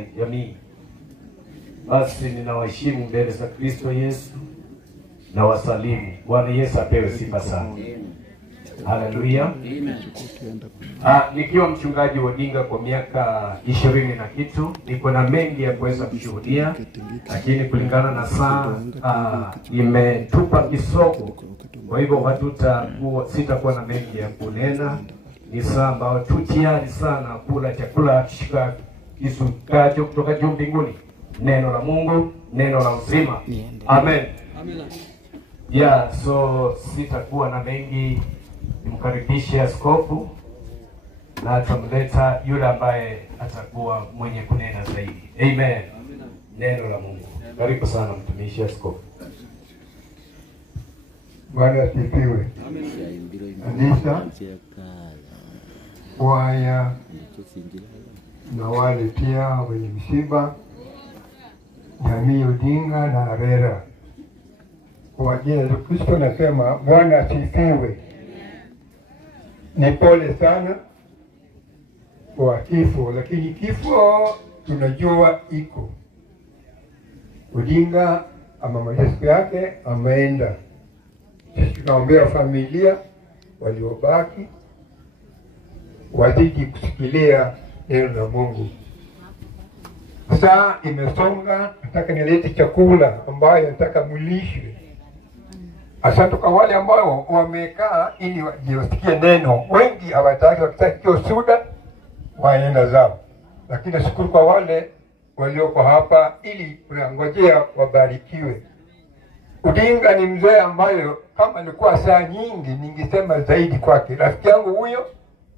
na jamii. Basi ninawaheshimu mbele za Kristo Yesu na wasalimu. Bwana Yesu apewe sifa sana. Haleluya. Nikiwa mchungaji wa Odinga kwa miaka 20 na kitu, niko na mengi ya kuweza kushuhudia, lakini kulingana na saa imetupa kisogo. Kwa hivyo sitakuwa na mengi ya kunena. Ni saa ambao tutiari sana kula chakula kishika kisukacho kutoka juu mbinguni. Neno la Mungu, neno la uzima. Amen. So sitakuwa na mengi. Nimkaribishe askofu na atamleta yule ambaye atakuwa mwenye kunena zaidi. Amen. Neno la Mungu. Karibu sana mtumishi askofu. Bwana asifiwe. Kanisa, kwaya na wale pia wenye msiba, jamii Odinga na Arera. Kwa jina la Kristo nasema Bwana asifiwe. Ni pole sana kwa kifo, lakini kifo tunajua iko. Odinga amemaliza siku yake, ameenda. Tunaombea familia waliobaki wazidi kusikilia neno la Mungu. Saa imesonga, nataka nilete chakula ambayo nataka mulishwe. Asante kwa wale ambao wamekaa ili wasikie neno. Wengi hawataki, wakitaka kio suda waenda zao. Lakini nashukuru kwa wale walioko hapa ili tunangojea wabarikiwe. Odinga ni mzee ambayo kama alikuwa saa nyingi ningesema zaidi kwake. Rafiki yangu huyo,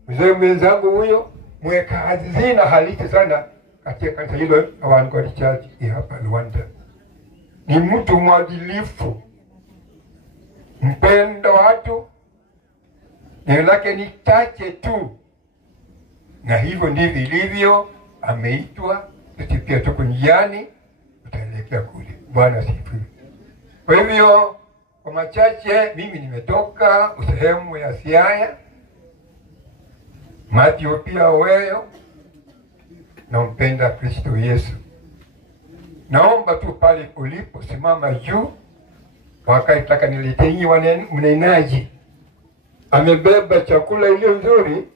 mzee mwenzangu huyo, mweka hazina halisi sana katika kanisa hilo la One God Church hapa Rwanda. Ni mtu mwadilifu, mpendo watu, neno lake ni chache tu. Na hivyo ndivyo ilivyo, ameitwa, sisi pia tuko njiani, tutaelekea kule. Bwana asifiwe. Kwa hivyo, kwa machache, mimi nimetoka sehemu ya Siaya, Matthew pia weyo, na mpenda Kristo Yesu. Naomba tu pale ulipo, simama juu, wakati taka niletenyi mnenaji. Amebeba chakula ile nzuri,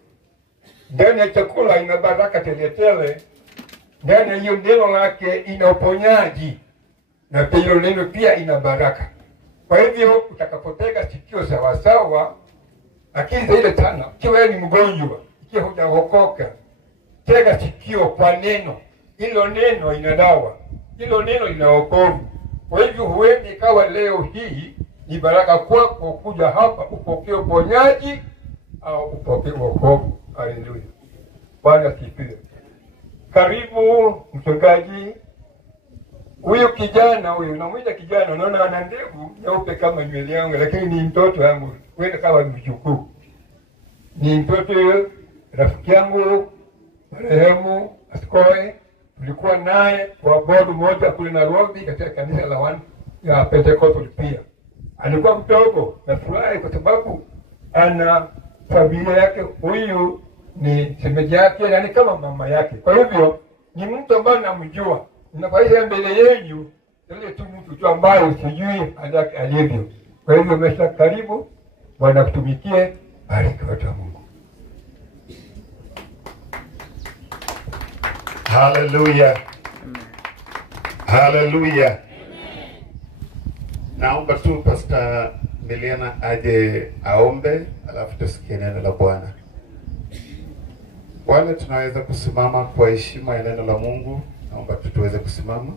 ndani ya chakula ina baraka teletele, ndani ya hiyo neno lake ina uponyaji, na pia neno pia ina baraka. Kwa hivyo utakapotega sikio sawa sawa, lakini ile tana, kiwa ni mgonjwa, ikiwa hujaokoka, tega sikio kwa neno. Hilo neno ina dawa, hilo neno ina wokovu. Kwa hivyo huende ikawa leo hii ni baraka kwako kuja hapa upokee uponyaji au upokee wokovu. Haleluya. Bwana asifiwe. Karibu mchungaji. Huyo kijana huyo, namuita kijana, unaona ana ndevu nyeupe kama nywele yangu, lakini ni mtoto wangu, kwenda kama mjukuu. Ni mtoto rafiki yangu marehemu Askoe, tulikuwa naye kwa board moja kule Nairobi katika kanisa la One ya Pentecostal pia. Alikuwa mdogo na furahi kwa sababu ana familia yake. Huyu ni shemeji yake, yani kama mama yake. Kwa hivyo ni mtu ambaye namjua. Ninafaida mbele yenu ile tu mtu tu ambaye sijui alake alivyo. Kwa hivyo mesha karibu, Bwana kutumikie, bariki watu wa Mungu. Hallelujah. Hallelujah. Naomba tu Pastor Miliana aje aombe, alafu tusikie neno la Bwana. Wale tunaweza kusimama kwa heshima ya neno la Mungu, naomba tuweze kusimama.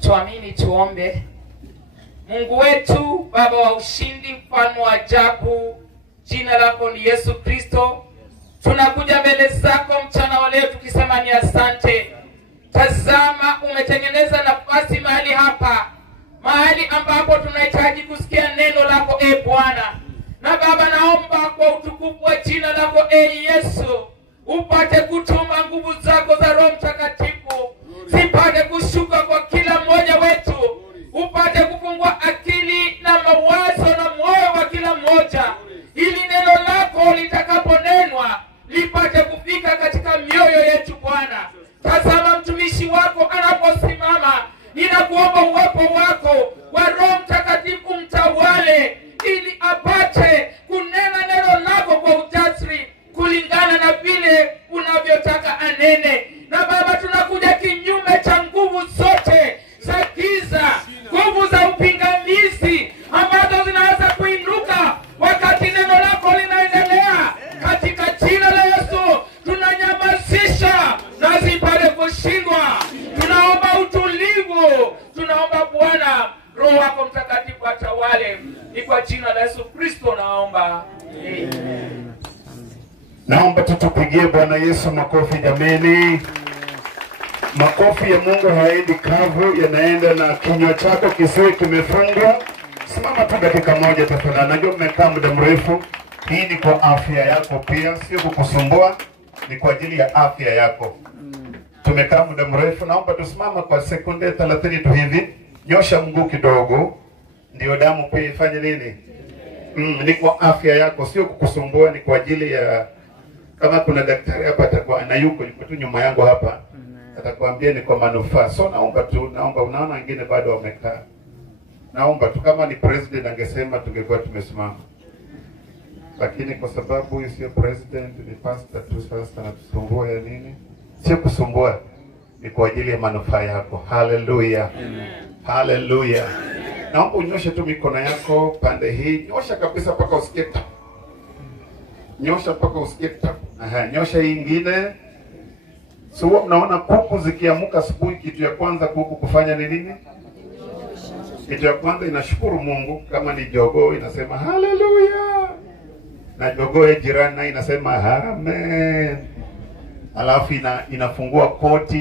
Tuamini tuombe. Mungu wetu, Baba wa ushindi, mfalme wa ajabu, jina lako ni Yesu Kristo. Tunakuja mbele zako mchana wa leo tukisema ni asante. Tazama, umetengeneza nafasi mahali hapa, mahali ambapo tunahitaji kusikia neno lako Bwana. Na Baba, naomba kwa utukufu wa jina lako Yesu, upate kutuma nguvu zako za Roho Mtakatifu, zipate kushuka kwa kila mmoja wetu, upate kufungua akili na mawazo na moyo wa kila mmoja, ili neno lako litakaponenwa lipate kufika katika mioyo uwepo wako wa Roho Mtakatifu mtawale, ili apate kunena neno lako kwa ujasiri kulingana na vile unavyotaka anene. Na Baba, tunakuja kinyume cha nguvu zote za giza, nguvu za upingamizi ambazo zinaweza kuinuka wakati neno lako linaendelea. Katika jina la Yesu tunanyamazisha na zipate kushindwa. Tunaomba utulivu, tunaomba Bwana Roho wako Mtakatifu atawale. Ni kwa jina la Yesu Kristo naomba. Amen. Naomba tutupigie Bwana Yesu makofi jameni. Makofi ya Mungu haendi kavu, yanaenda na kinywa chako kisiwe kimefungwa. Simama tu dakika moja tafadhali. Najua mmekaa muda mrefu. Hii ni kwa afya yako pia, sio kukusumbua, ni kwa ajili ya afya yako. Tumekaa muda mrefu, naomba tusimama kwa sekunde 30 tu hivi. Nyosha mguu kidogo, ndio damu pia ifanye nini? Ni kwa afya yako, sio kukusumbua, ni kwa ajili ya, kama kuna daktari hapa atakuwa anayuko tu nyuma yangu hapa, atakwambia ni kwa manufaa. So naomba unaona wengine bado wamekaa. Naomba tu, kama ni president angesema tungekuwa tumesimama. Lakini kwa sababu huyu sio president, ni pastor tu, sasa anatusumbua ya nini? Sio kusumbua, ni kwa ajili ya manufaa yako. Hallelujah. Hallelujah. Naomba unyoshe tu mikono yako pande hii. Nyosha kabisa mpaka usikie tap. Nyosha mpaka usikie tap. Nyosha hii nyingine. So mnaona kuku zikiamuka asubuhi, kitu ya kwanza kuku kufanya ni nini? Kitu ya kwanza inashukuru Mungu. Kama ni jogoo inasema hallelujah. Na jogoo ya jirani na inasema amen. Alafu inafungua koti,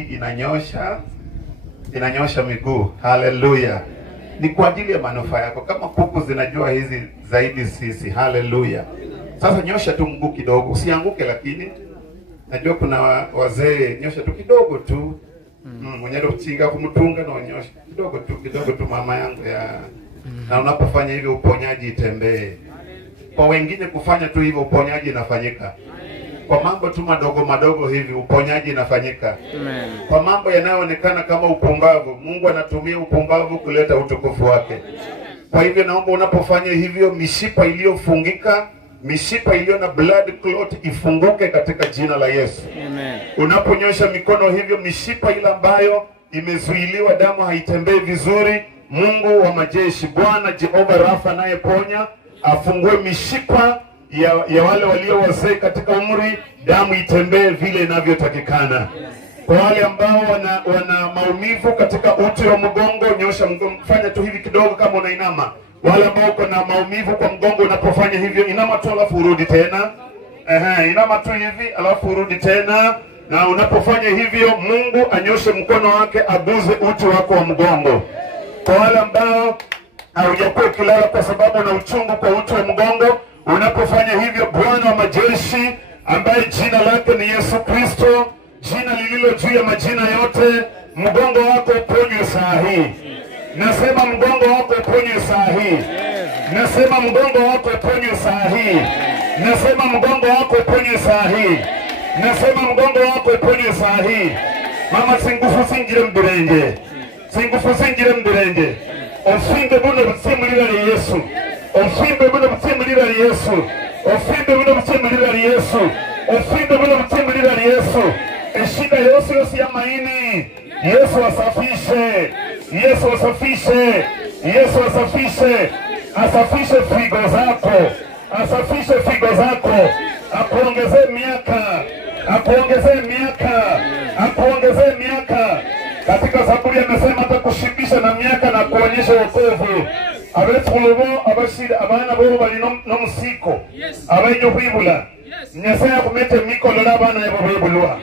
inanyosha miguu. Hallelujah. Ni kwa ajili ya manufaa yako. Kama kuku zinajua hizi zaidi sisi. Hallelujah. Sasa nyosha tu mguu kidogo, usianguke, lakini najua kuna wazee, nyosha tu kidogo tu. Mwenyewe uchinga kumtunga na nyosha kidogo tu mama yangu ya. Na unapofanya hivyo uponyaji itembee. Kwa wengine kufanya tu hivyo uponyaji inafanyika. Kwa mambo tu madogo hivi uponyaji inafanyika. Amen. Kwa mambo yanayoonekana kama upumbavu, Mungu anatumia upumbavu kuleta utukufu wake. Kwa hivyo naomba unapofanya hivyo, mishipa iliyofungika, mishipa iliyo na blood clot ifunguke katika jina la Yesu. Amen. Unaponyosha mikono hivyo, mishipa ile ambayo imezuiliwa damu haitembei vizuri, Mungu wa majeshi, Bwana Jehova Rafa anayeponya, afungue mishipa ya wale walio wazee katika umri, damu itembee vile inavyotakikana. Kwa wale ambao wana maumivu katika uti wa mgongo, nyosha mgongo, fanya tu hivi kidogo kama unainama. Wale ambao kuna maumivu kwa mgongo, unapofanya hivyo inama tu alafu urudi tena. Inama tu hivi alafu urudi tena. Na unapofanya hivyo, Mungu anyoshe mkono wake aguze uti wako wa mgongo. Kwa wale ambao haujakuwa kilala kwa sababu na uchungu kwa uti wa mgongo, unapofanya hivyo, Bwana wa majeshi ambaye jina lake ni Yesu Kristo, jina lililo juu ya majina yote, mgongo wako uponywe saa hii. Nasema mgongo wako uponywe saa hii. Nasema mgongo wako uponywe saa hii. Nasema mgongo wako uponywe saa hii. Nasema mgongo wako uponywe saa hii. Mama, singufu singire mbirenge. Singufu singire mbirenge. Ofimbe buno butsimulira li Yesu. Ofimbe buno butsimulira li Yesu. Ofimbe buno butsimulira li Yesu. Ofimbe buno butsimulira li Yesu. Shida yose ya maini, Yesu asafishe. Yesu asafishe. Yesu asafishe. Asafishe figo zako. Asafishe figo zako. Akuongezee miaka. Akuongezee miaka. Akuongezee miaka. Katika Zaburi amesema atakushibisha na miaka na kuonyesha wokovu. Abetulubo abashira abana bo bali no musiko. Abenyo kwibula. Nyasaya kumete mikolo labana yabo bibulwa.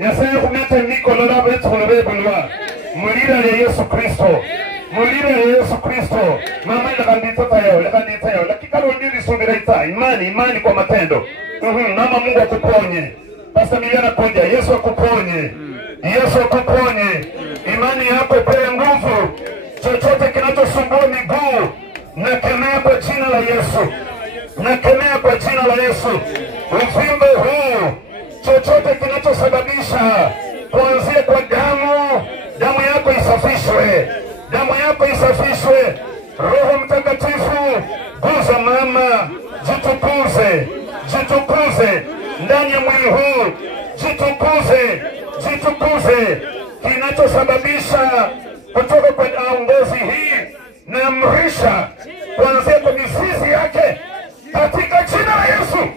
Nyasaya kumete mikolo labetulubo bibulwa. Mulira ya Yesu Kristo. Mulira ya Yesu Kristo. Mama lekandita yao. Lakika ndiri subira imani kwa matendo. Mama, Mungu akuponye. Pastor Miliana koja, Yesu akuponye. Yesu akuponye. Imani yako ipewe nguvu. Chochote kinachosumbua miguu, nakemea kwa jina la Yesu. Nakemea kwa jina la Yesu. Uvimbe huu, chochote kinachosababisha kuanzia kwa damu yako isafishwe. Damu yako yako isafishwe. Roho Mtakatifu, guza mama, jitukuze, jitukuze ndani ya mwili huu, jitukuze, jitukuze. Kinachosababisha kutoka kwa ngozi hii na amrisha kuanzia kwa mizizi yake katika jina la Yesu.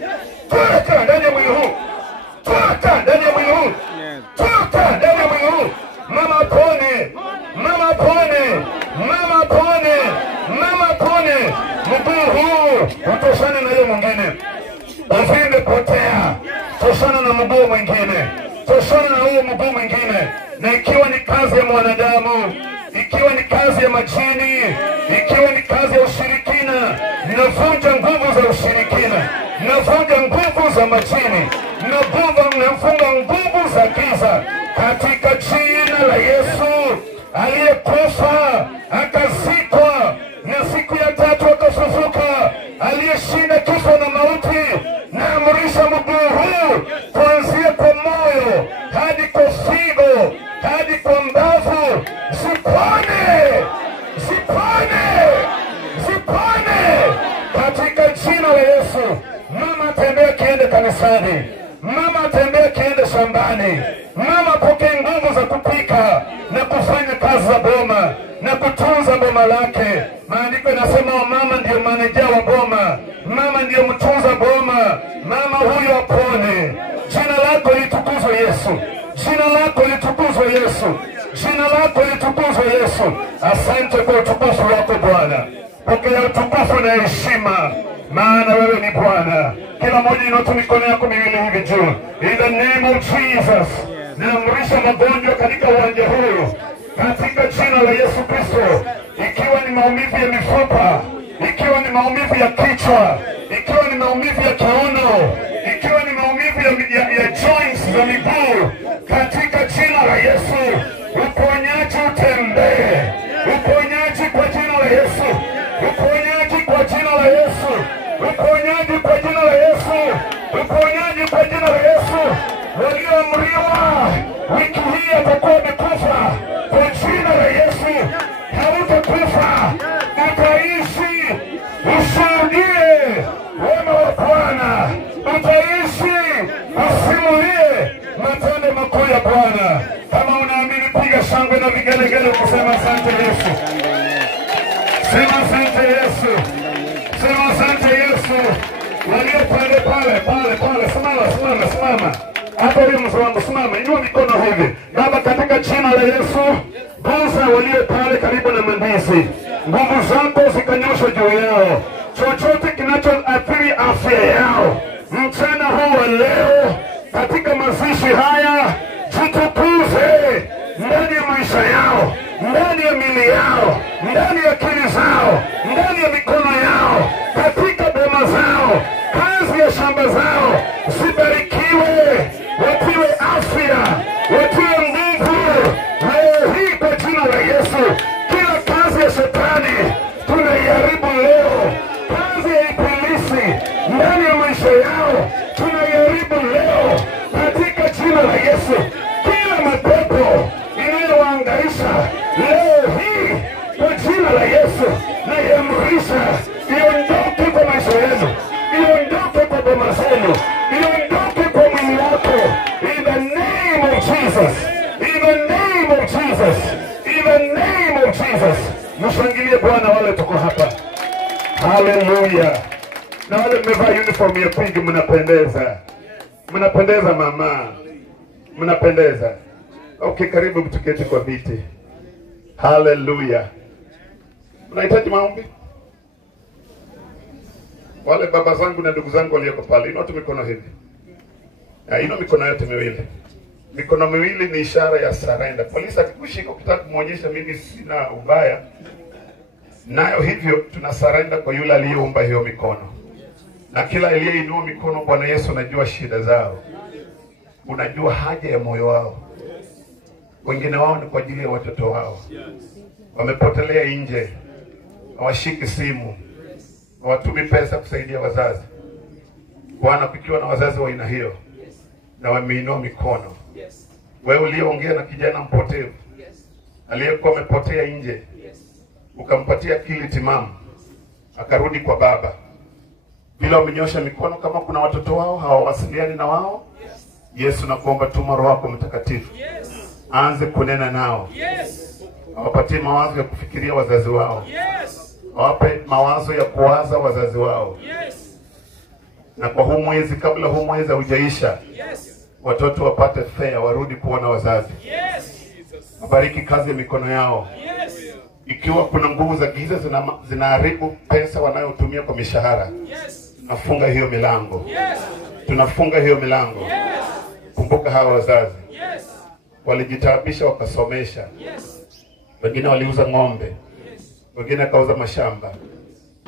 Toka ndani ya mwili huu, toka ndani ya mwili huu, toka ndani ya mwili huu. Mama pone, mama pone, mama pone, mama pone. Mguu huu utoshane na yule mwingine, uvimbe potea, toshana na mguu mwingine, toshana na huo mguu mwingine. Na ikiwa ni kazi ya mwanadamu, ikiwa ni kazi ya majini, ikiwa ni kazi ya ushirikina, navunja nguvu za ushirikina, navunja nguvu za majini, nafunga nguvu za giza katika jina la Yesu aliyekufa akazikwa na siku ya tatu akafufuka, aliyeshinda kifo na mauti. Naamrisha mguu huu kuanzia kwa moyo hadi kwa figo hadi kwa mbavu, zipone, zipone, zipone katika jina la Yesu. Mama tembea kiende kanisani, mama tembea kiende shambani, mama pokea nguvu za kupika na kufanya kazi za boma na kutunza boma lake. Maandiko yanasema mama ndiyo maneja wa boma, mama ndiyo mtunza boma. Mama huyo apone. Jina lako litukuzwe Yesu, jina lako litukuzwe Yesu, jina lako litukuzwe Yesu. Asante kwa utukufu wako Bwana, pokea utukufu na heshima, maana wewe ni Bwana. Kila mmoja inua mikono yako miwili hivi juu. In the name of Jesus, naamrisha magonjwa katika uwanja huu katika jina la Yesu Kristo. Ikiwa ni maumivu ya mifupa, ikiwa ni maumivu ya kichwa, ikiwa ni maumivu ya kiuno, ikiwa ni maumivu ya joints za miguu, katika jina la Yesu uponyaji utembee, uponyaji kwa jina la Yesu, uponyaji kwa jina la Yesu, uponyaji kwa jina la Yesu, uponyaji kwa jina la Yesu. Walioamriwa wiki hii atakuwa amekufa, kwa jina la Yesu hautakufa, utaishi, ushuhudie wema wa Bwana, utaishi, usimulie matendo makuu ya Bwana. Kama unaamini, piga shangwe na vigelegele kusema asante Yesu. Sema asante Yesu, sema asante Yesu. Walio pale, simama. Hata wewe mzee wangu simama, inua mikono hivi. Baba, katika jina la Yesu, guza walio pale karibu na mandizi. Nguvu zako zikanyoshwe juu yao. Chochote kinachoathiri afya yao mchana huu wa leo, katika mazishi haya, jitukuze ndani ya maisha yao, ndani ya mili yao, ndani ya akili zao, ndani ya mikono yao, katika boma zao, kazi ya shamba zao, zibarikiwe, watiwe afya, watiwe nguvu leo hii kwa jina la Yesu. Kila kazi ya shetani tunaiharibu leo, kazi ya ibilisi ndani ya maisha yao tunaiharibu leo katika jina la Yesu. Kila mapepo inayowaangaisha leo hii kwa jina la Yesu naiamrisha iondoke kwa maisha yenu, iondoke kwa boma zenu, iondoke kwa mwili wako. In the name of Jesus, in the name of Jesus, in the name of Jesus. Mshangilie Bwana wale tuko hapa. Hallelujah. Na wale mmevaa uniform ya pink, mnapendeza. Mnapendeza mama. Mnapendeza. Okay, karibu mtuketi kwa viti. Hallelujah. Mnahitaji maombi? Wale baba zangu na ndugu zangu walioko pale, inua tu mikono hivi. Inua mikono yote miwili. Mikono miwili ni ishara ya surrender. Polisi akikushika ukitaka kumuonyesha mimi sina ubaya, nayo hivyo tuna surrender kwa yule aliyeumba hiyo mikono. Na kila aliyeinua mikono, Bwana Yesu unajua shida zao, unajua haja ya moyo wao. Wengine wao ni kwa ajili ya watoto wao, wamepotelea nje, hawashiki simu, hawatumi pesa kusaidia wazazi. Bwana, kukiwa na wazazi wa aina hiyo na wameinua mikono, wewe uliyeongea na kijana mpotevu aliyekuwa amepotea nje, ukampatia akili timamu, akarudi kwa baba, bila umenyosha mikono kama kuna watoto wao hawawasiliani na wao. Yesu, nakuomba tuma Roho wako Mtakatifu, aanze kunena nao, awapatie mawazo ya kufikiria wazazi wao, awape mawazo ya kuwaza wazazi wao. Na kwa huu mwezi, kabla huu mwezi haujaisha, watoto wapate fea, warudi kuona wazazi. Wabariki kazi ya mikono yao. Ikiwa kuna nguvu za giza zinaharibu pesa wanayotumia kwa mishahara, tunafunga hiyo milango. Tunafunga hiyo milango. Kumbuka hawa wazazi walijitaabisha wakasomesha. Wengine waliuza ng'ombe, wengine kauza mashamba.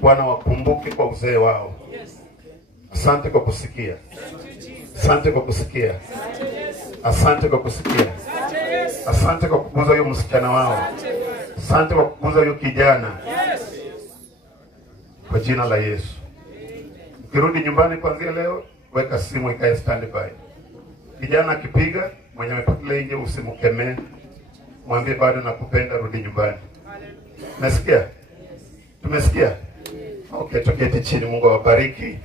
Bwana, wakumbuke kwa uzee wao. Asante kwa kusikia. Asante kwa kusikia. Asante kwa kusikia. Asante kwa kukuza huyo msichana wao. Asante kwa kukuza huyo kijana. Kwa jina la Yesu. Ukirudi nyumbani kuanzia leo, weka simu ikae standby. Kijana akipiga, mwenye amepatile nje usimkemee. Mwambie bado nakupenda, rudi nyumbani. Umesikia? Tumesikia? Okay, tuketi chini. Mungu awabariki.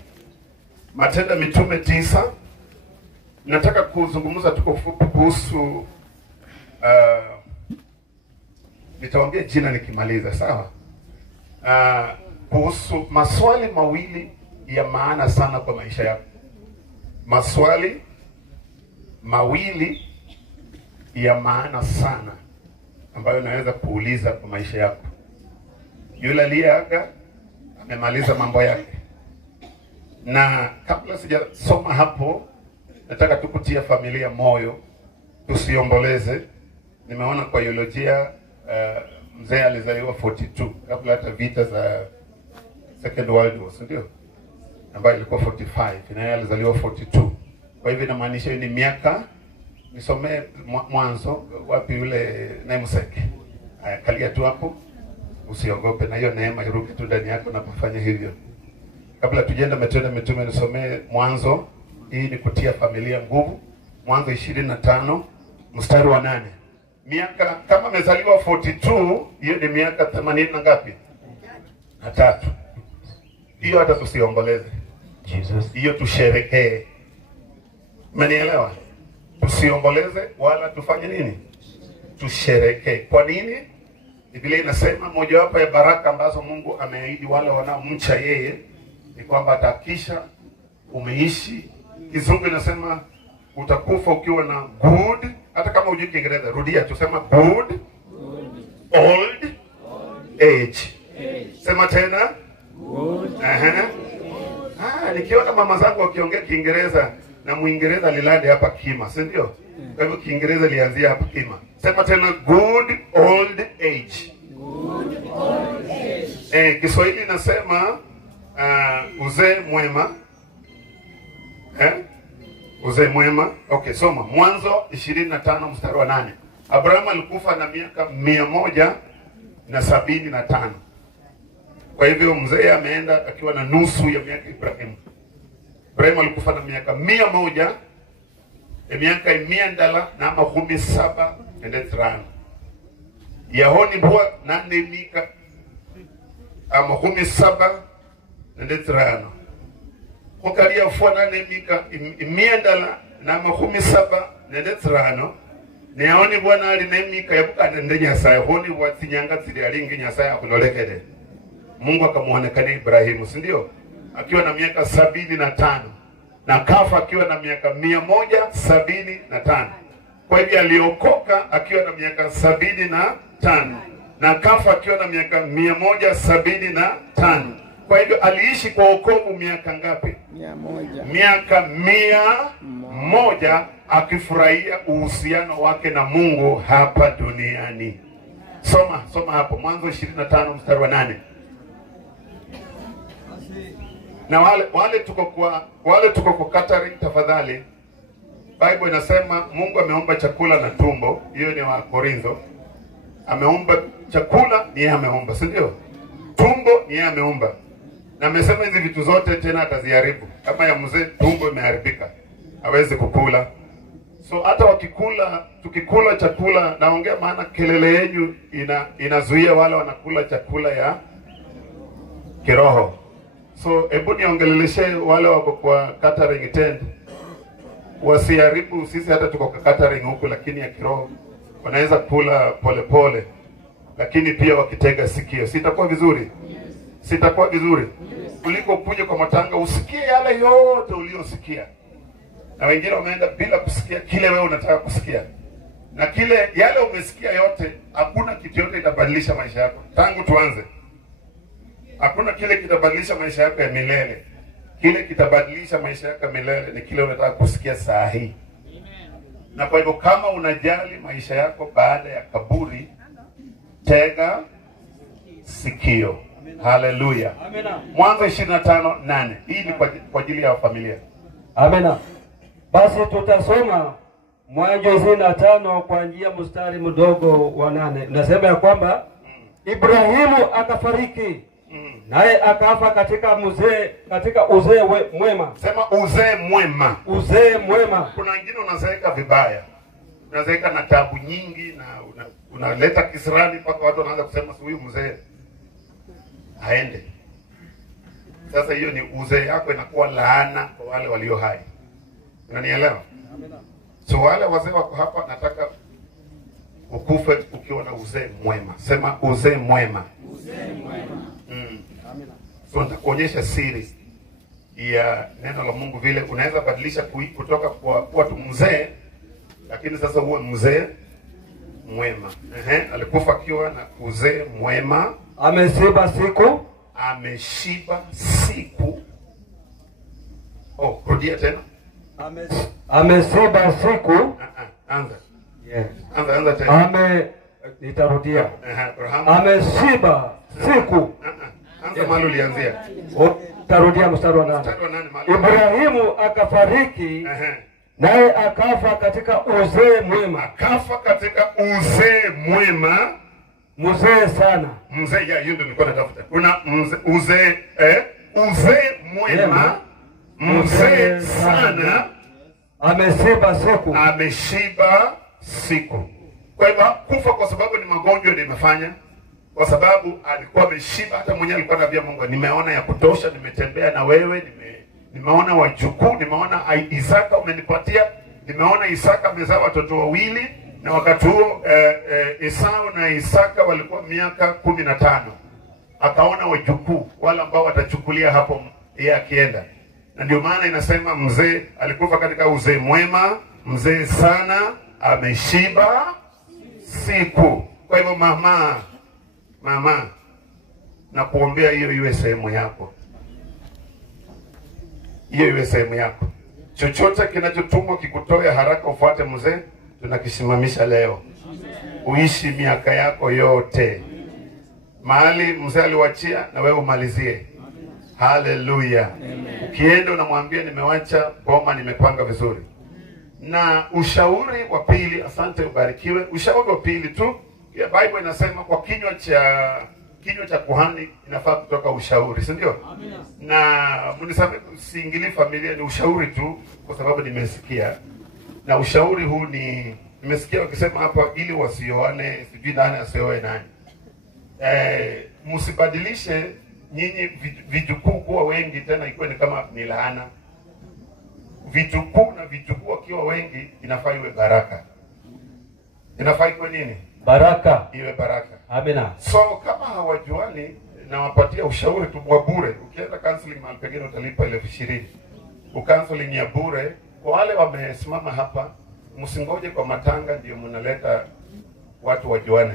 Matendo ya Mitume 9. Nataka kuzungumza tu kwa ufupi kuhusu nitaongea jina nikimaliza, sawa? Kuhusu maswali mawili ya maana sana kwa maisha yako. Maswali mawili ya maana sana ambayo naweza kuuliza kwa maisha yako. Yule aliyeaga amemaliza mambo yake. Na kabla sijasoma hapo, nataka tukutia familia moyo, tusiomboleze. Nimeona kwa eulojia mzee alizaliwa 42 kabla hata vita za Second World War, ndio? Ambayo ilikuwa 45, na yeye alizaliwa 42. Kwa hivyo inamaanisha ni miaka, nisomee Mwanzo wapi yule namesake. Kalia tu hapo, usiogope, na hiyo neema iruke tu ndani yako unapofanya hivyo. Kabla tujenda Matendo ya Mitume, nisomee Mwanzo. Hii ni kutia familia nguvu. Mwanzo 25 mstari wa 8. Miaka kama amezaliwa 42, hiyo ni miaka 80 na ngapi? Na 3. Hiyo hata tusiomboleze. Jesus. Hiyo tusherekee. Umenielewa? Tusiomboleze wala tufanye nini? Tusherekee. Kwa nini? Biblia inasema mojawapo ya baraka ambazo Mungu ameahidi wale wanaomcha yeye ni kwamba atakisha umeishi. Kizungu inasema utakufa ukiwa na good, hata kama hujui Kiingereza, rudia tusema good old age. Sema tena good. Nikiona mama zangu wakiongea Kiingereza na Muingereza lilande hapa Kima, si ndio? Kwa hivyo Kiingereza lianzia hapa Kima. Sema tena good old age. Good old age. Kiswahili nasema uzee mwema. Uzee mwema. Okay, soma Mwanzo 25 mstari wa 8. Abraham alikufa na miaka 175. Kwa hivyo mzee ameenda akiwa na nusu ya miaka Ibrahimu. Ibrahimu alikufa na miaka 100, miaka 100 na 17 Yahoni bua nane mika 17 Kokaria fuana mika 100 na 17 Neoni bwana alinemika yabuka ndenya saya honi watinyanga tsili alingi nyasaya akulolekede. Mungu akamuonekana Ibrahimu, si ndio? Akiwa na miaka 75 na kafa akiwa na miaka 175. Kwa hivyo aliokoka akiwa na miaka 75 na kafa akiwa na miaka 175. Kwa hivyo aliishi kwa wokovu miaka ngapi? 100. Miaka 100 akifurahia uhusiano wake na Mungu hapa duniani. Soma hapo Mwanzo 25 mstari wa 8. Na wale tuko kwa catering, tafadhali. Bible inasema Mungu ameumba chakula na tumbo. Hiyo ni wa Korintho. Ameumba chakula, ni yeye ameumba, si ndio? Tumbo ni yeye ameumba. Na amesema hizi vitu zote tena ataziharibu. Kama ya mzee tumbo imeharibika, hawezi kukula. So hata tukikula chakula, naongea maana kelele yenu inazuia wale wanakula chakula ya kiroho. So hebu niongeleleshe wale wako kwa catering tent, wasiharibu. Sisi hata tuko kwa catering huku, lakini ya kiroho wanaweza kula polepole, lakini pia wakitega sikio. Sitakuwa vizuri? Sitakuwa vizuri kuliko kuja kwa matanga usikie yale yote uliosikia, na wengine wameenda bila kusikia kile wewe unataka kusikia, na kile yale umesikia yote, hakuna kitu yote itabadilisha maisha yako. Tangu tuanze, hakuna kile kitabadilisha maisha yako ya milele. Kile kitabadilisha maisha yako ya milele ni kile unataka kusikia saa hii. Na kwa hivyo kama unajali maisha yako baada ya kaburi, tega sikio. Haleluya. Mwanzo 25:8. Hii ni kwa ajili ya familia. Amina. Basi tutasoma Mwanzo 25 kwa njia mstari mdogo wa 8. Nasema ya kwamba Ibrahimu akafariki, naye akafa katika uzee mwema. Sema uzee mwema. Uzee mwema. Kuna wengine unazeeka vibaya. Unazeeka na tabu nyingi, na unaleta kisirani mpaka watu wanaanza kusema huyu mzee aende. Sasa hiyo ni uzee yako inakuwa laana kwa wale walio hai. Unanielewa? So wale wazee wako hapa, nataka ukufe ukiwa na uzee mwema. Sema uzee mwema. Uzee mwema. So nitakuonyesha siri ya neno la Mungu vile unaweza badilisha kutoka kwa tu mzee, lakini sasa uwe mzee mwema. Alikufa akiwa na uzee mwema. Ameshiba siku. Ameshiba siku. Rudia tena. Ameshiba siku. Anza. Yes. Anza tena. Nitarudia. Ameshiba siku. Anza mahali ulianzia. Tarudia mstari wa 8. Ibrahimu akafariki, naye akafa katika uzee mwema. Akafa katika uzee mwema. Mzee sana. Mzee, hiyo ndio nilikuwa natafuta. Kuna uzee mwema. Mzee sana. Ameshiba siku. Ameshiba siku. Kwa hivyo kufa kwa sababu ni magonjwa ndio imefanya, kwa sababu alikuwa ameshiba. Hata mwenyewe alikuwa anambia Mungu, nimeona ya kutosha, nimetembea na wewe, nimeona wajukuu, nimeona Isaka umenipatia, nimeona Isaka amezaa watoto wawili, na wakati huo Esau na Isaka walikuwa miaka 15. Akaona wajukuu wale ambao watachukulia hapo yeye akienda. Na ndio maana inasema mzee alikufa katika uzee mwema, mzee sana, ameshiba siku. Kwa hivyo mama, na kuombea hiyo iwe sehemu yako. Hiyo iwe sehemu yako. Chochote kinachotumwa kikutoe haraka ufuate mzee, tunakisimamisha leo. Uishi miaka yako yote mahali mzee aliwachia, na wewe umalizie. Haleluya. Ukienda unamwambia nimewacha boma, nimepanga vizuri. Na ushauri wa pili, asante ubarikiwe. Ushauri wa pili tu, ya Bible inasema kwa kinywa cha kuhani inafaa kutoka ushauri, si ndio? Amina. Na mnisame siingili familia, ni ushauri tu kwa sababu nimesikia. Na ushauri huu nimesikia wakisema hapa ili wasioane, sijui nani asioe nani. Msibadilishe nyinyi vijukuu kuwa wengi tena ikuwe ni kama ni laana. Vijukuu na vijukuu wakiwa wengi inafaa iwe baraka. Inafaa iwe nini? Baraka. Iwe baraka. Amina. So kama hawajuani, nawapatia ushauri tu wa bure. Ukienda counseling mahali pengine utalipa 20,000. Counseling ya bure. Kwa wale wamesimama hapa, msingoje kwa matanga ndio mnaleta watu wajuane.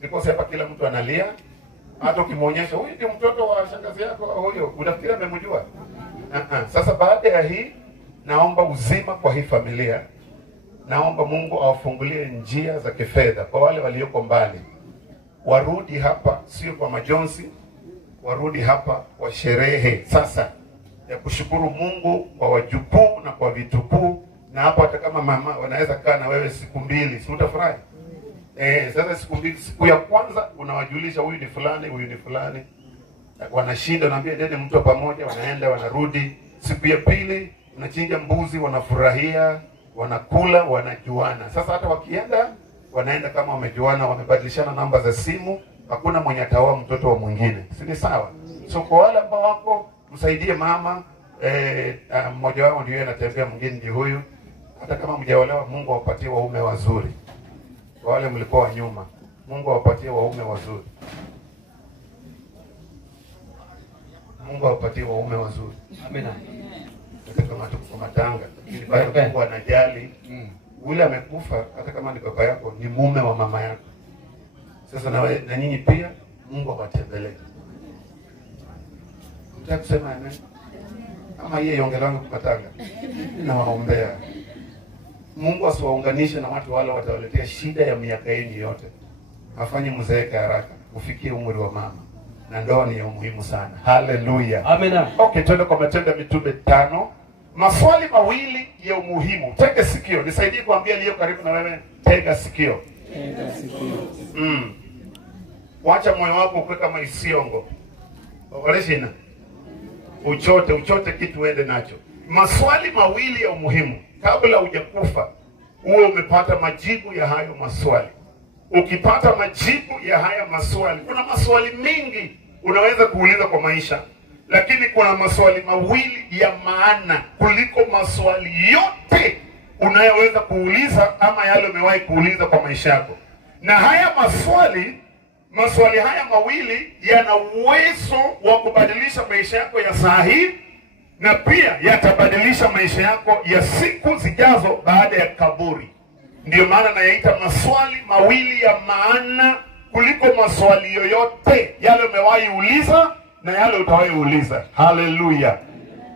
Because hapa kila mtu analia. Hata ukimwonyesha huyu ndio mtoto wa shangazi yako huyo, unafikiri amemjua? Sasa baada ya hii, naomba uzima kwa hii familia. Naomba Mungu awafungulie njia za kifedha kwa wale walioko mbali. Warudi hapa sio kwa majonzi, warudi hapa kwa sherehe sasa ya kushukuru Mungu kwa wajukuu na kwa vitukuu. Na hapo hata kama mama wanaweza kaa na wewe siku 2, si utafurahi? Sasa siku 2, siku ya kwanza unawajulisha huyu ni fulani, huyu ni fulani. Wanashinda, naambia ndeni mtu pamoja, wanaenda wanarudi. Siku ya pili unachinja mbuzi, wanafurahia. wanakula, wanajuana. Sasa hata wakienda, wanaenda kama wamejuana, wamebadilishana namba za simu, hakuna mwenye ataoa mtoto wa mwingine. Si ni sawa? So kwa wale ambao wako, msaidie mama, mmoja wao ndio anatembea, mwingine ndio huyu. Hata kama mjaolewa, Mungu awapatie waume wazuri. Kwa wale mlikuwa wa nyuma, Mungu awapatie waume wazuri. Mungu awapatie waume wazuri. Amina. Kama tuko matanga, ili bado Mungu anajali. Ule amekufa, hata kama ni baba yako, ni mume wa mama yako. Sasa na nyinyi pia Mungu awatembelee. Mtaka kusema amen? Ama yeye yongelangu kupatanga. Nawaombea Mungu asiwaunganishe na watu wale watawaletea shida ya miaka yenu yote. Afanye mzeeke haraka, ufikie umri wa mama. Na ndoa ni ya muhimu sana. Haleluya. Amina. Okay, tuende kwa Matendo ya Mitume 5. Maswali mawili ya umuhimu. Tega sikio. Nisaidie kuambia aliyo karibu na wewe, tega sikio. Tega sikio. Wacha moyo wako ukwe kama isiongo. Waleshina. Uchote kitu uende nacho. Maswali mawili ya umuhimu. Kabla hujakufa, uwe umepata majibu ya hayo maswali. Ukipata majibu ya haya maswali, kuna maswali mengi unaweza kuuliza kwa maisha, lakini kuna maswali mawili ya maana kuliko maswali yote unayoweza kuuliza ama yale umewahi kuuliza kwa maisha yako. Na haya maswali haya mawili yana uwezo wa kubadilisha maisha yako ya saa hii, na pia yatabadilisha maisha yako ya siku zijazo baada ya kaburi. Ndio maana nayaita maswali mawili ya maana kuliko maswali yoyote yale umewahi uliza na yale utawahi uliza. Haleluya.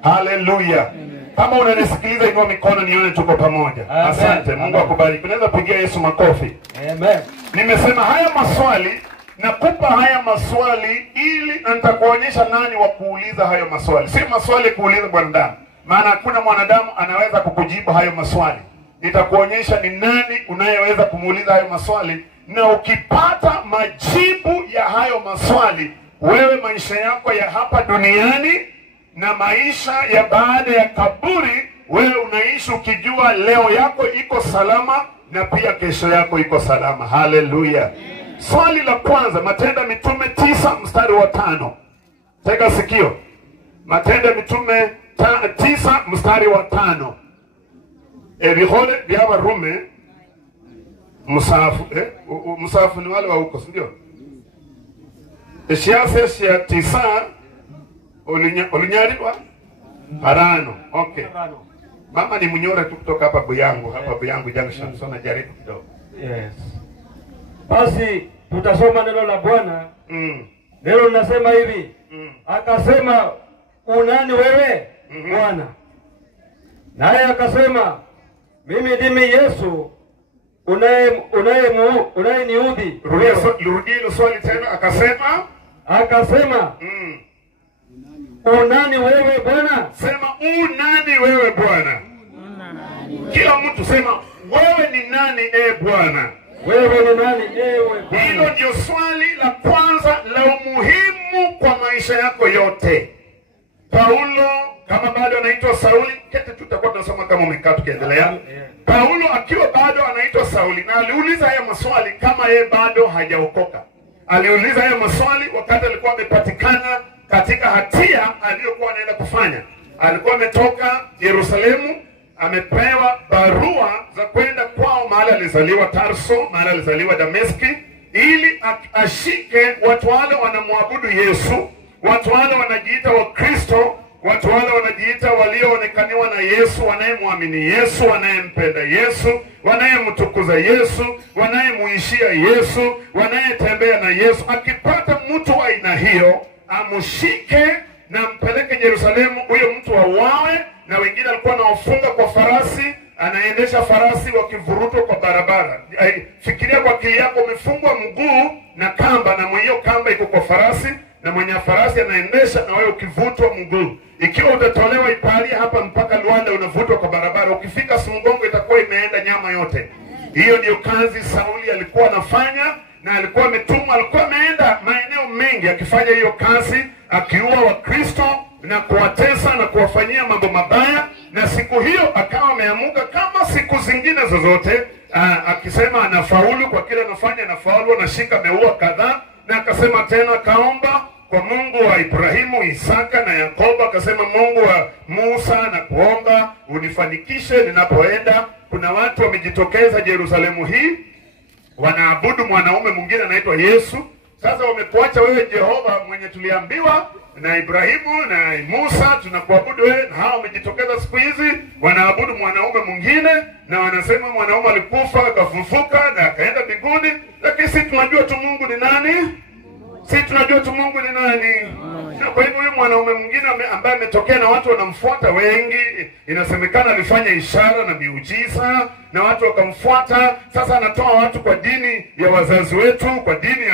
Haleluya. Kama unanisikiliza, inua mikono nione tuko pamoja. Asante. Mungu akubariki. Unaweza pigia Yesu makofi. Amen. Nimesema haya maswali, nakupa haya maswali ili na nitakuonyesha nani wa kuuliza hayo maswali. Si maswali kuuliza mwanadamu, maana hakuna mwanadamu anaweza kukujibu hayo maswali. Nitakuonyesha ni nani unayeweza kumuuliza hayo maswali, na ukipata majibu ya hayo maswali, wewe maisha yako ya hapa duniani na maisha ya baada ya kaburi, wewe unaishi ukijua leo yako iko salama na pia kesho yako iko salama. Haleluya. Swali la kwanza, Matendo ya Mitume 9 mstari wa 5. Tega sikio. Matendo ya Mitume 9 mstari wa 5. Ebihole byaba rume musafu ni wale wa huko, si ndio? Eshiase ya 9 olinyariwa harano. Okay. Mama ni mnyore tu kutoka hapa Buyangu junction, so najaribu kidogo. Yes. Basi tutasoma neno la Bwana. Neno linasema hivi. Akasema, unani wewe Bwana? Naye akasema, mimi ndimi Yesu unayeniudhi. Rudia swali tena. Akasema, unani wewe Bwana? Sema unani wewe Bwana. Kila mtu sema, wewe ni nani Bwana? Wewe ni nani ewe Bwana? Hilo ndio swali la kwanza la umuhimu kwa maisha yako yote. Paulo, kama bado anaitwa Sauli, kete tutakuwa tunasoma kama umekaa tukiendelea. Paulo akiwa bado anaitwa Sauli, na aliuliza haya maswali kama yeye bado hajaokoka. Aliuliza haya maswali wakati alikuwa amepatikana katika hatia aliyokuwa anaenda kufanya. Alikuwa ametoka Yerusalemu, amepewa barua za kwenda kwao mahali alizaliwa Tarso, mahali alizaliwa Dameski, ili ashike watu wale wanamwabudu Yesu, watu wale wanajiita wa Kristo, watu wale wanajiita walioonekaniwa na Yesu, wanayemwamini Yesu, wanayempenda Yesu, wanayemtukuza Yesu, wanayemuishia Yesu, wanayetembea na Yesu. Akipata mtu wa aina hiyo, amushike na mpeleke Yerusalemu, huyo mtu auawe. Na wengine alikuwa anawafunga kwa farasi, anaendesha farasi wakivurutwa kwa barabara. Fikiria kwa akili yako, umefungwa mguu na kamba, na mwenye kamba iko kwa farasi, na mwenye farasi anaendesha, na wewe ukivutwa mguu. Ikiwa utatolewa Italia hapa mpaka Luanda, unavutwa kwa barabara, ukifika Simungongo itakuwa imeenda nyama yote. Hiyo ndio kazi Sauli alikuwa anafanya, na alikuwa ametumwa, alikuwa ameenda maeneo mengi akifanya hiyo kazi, akiua Wakristo na kuwatesa na kuwafanyia mambo mabaya, na siku hiyo akawa ameamuka kama siku zingine zozote, akisema anafaulu kwa kile anafanya, anafaulu, anashika meua kadhaa. Na akasema tena, kaomba kwa Mungu wa Ibrahimu, Isaka na Yakobo, akasema Mungu wa Musa, na kuomba unifanikishe ninapoenda. Kuna watu wamejitokeza Yerusalemu hii wanaabudu mwanaume mwingine anaitwa Yesu. Sasa wamekuacha wewe Jehova mwenye tuliambiwa na Ibrahimu na Musa tunakuabudu wewe, na hao wamejitokeza siku hizi wanaabudu mwanaume mwingine, na wanasema mwanaume alikufa akafufuka na akaenda mbinguni. Lakini sisi tunajua tu Mungu ni nani? Sisi tunajua tu Mungu ni nani? Na kwa hivyo huyu mwanaume mwingine ambaye ametokea na watu wanamfuata wengi, inasemekana alifanya ishara na miujiza na watu wakamfuata. Sasa anatoa watu kwa dini ya wazazi wetu, kwa dini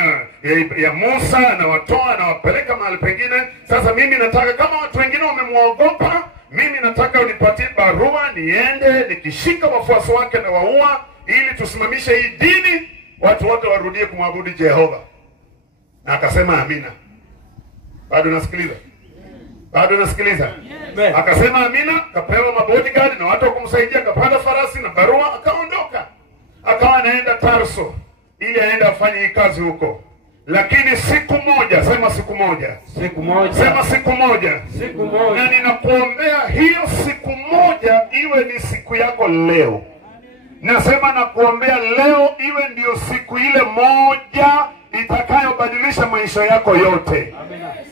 ya Musa, na watoa na wapeleka mahali pengine. Sasa mimi nataka, kama watu wengine wamemuogopa, mimi nataka unipatie barua niende nikishika wafuasi wake na waua, ili tusimamishe hii dini, watu wote warudie kumwabudu Jehova. Na akasema amina. Bado nasikiliza? Bado nasikiliza? Akasema amina, kapewa mabodyguard na watu kumsaidia, kapanda farasi na barua, akaondoka. Akawa anaenda Tarso ili aende afanye hii kazi huko. Lakini siku moja, sema siku moja. Siku moja. Sema siku moja. Siku moja. Na ninakuombea hiyo siku moja iwe ni siku yako leo. Nasema nakuombea leo iwe ndio siku ile moja itakayobadilisha maisha yako yote.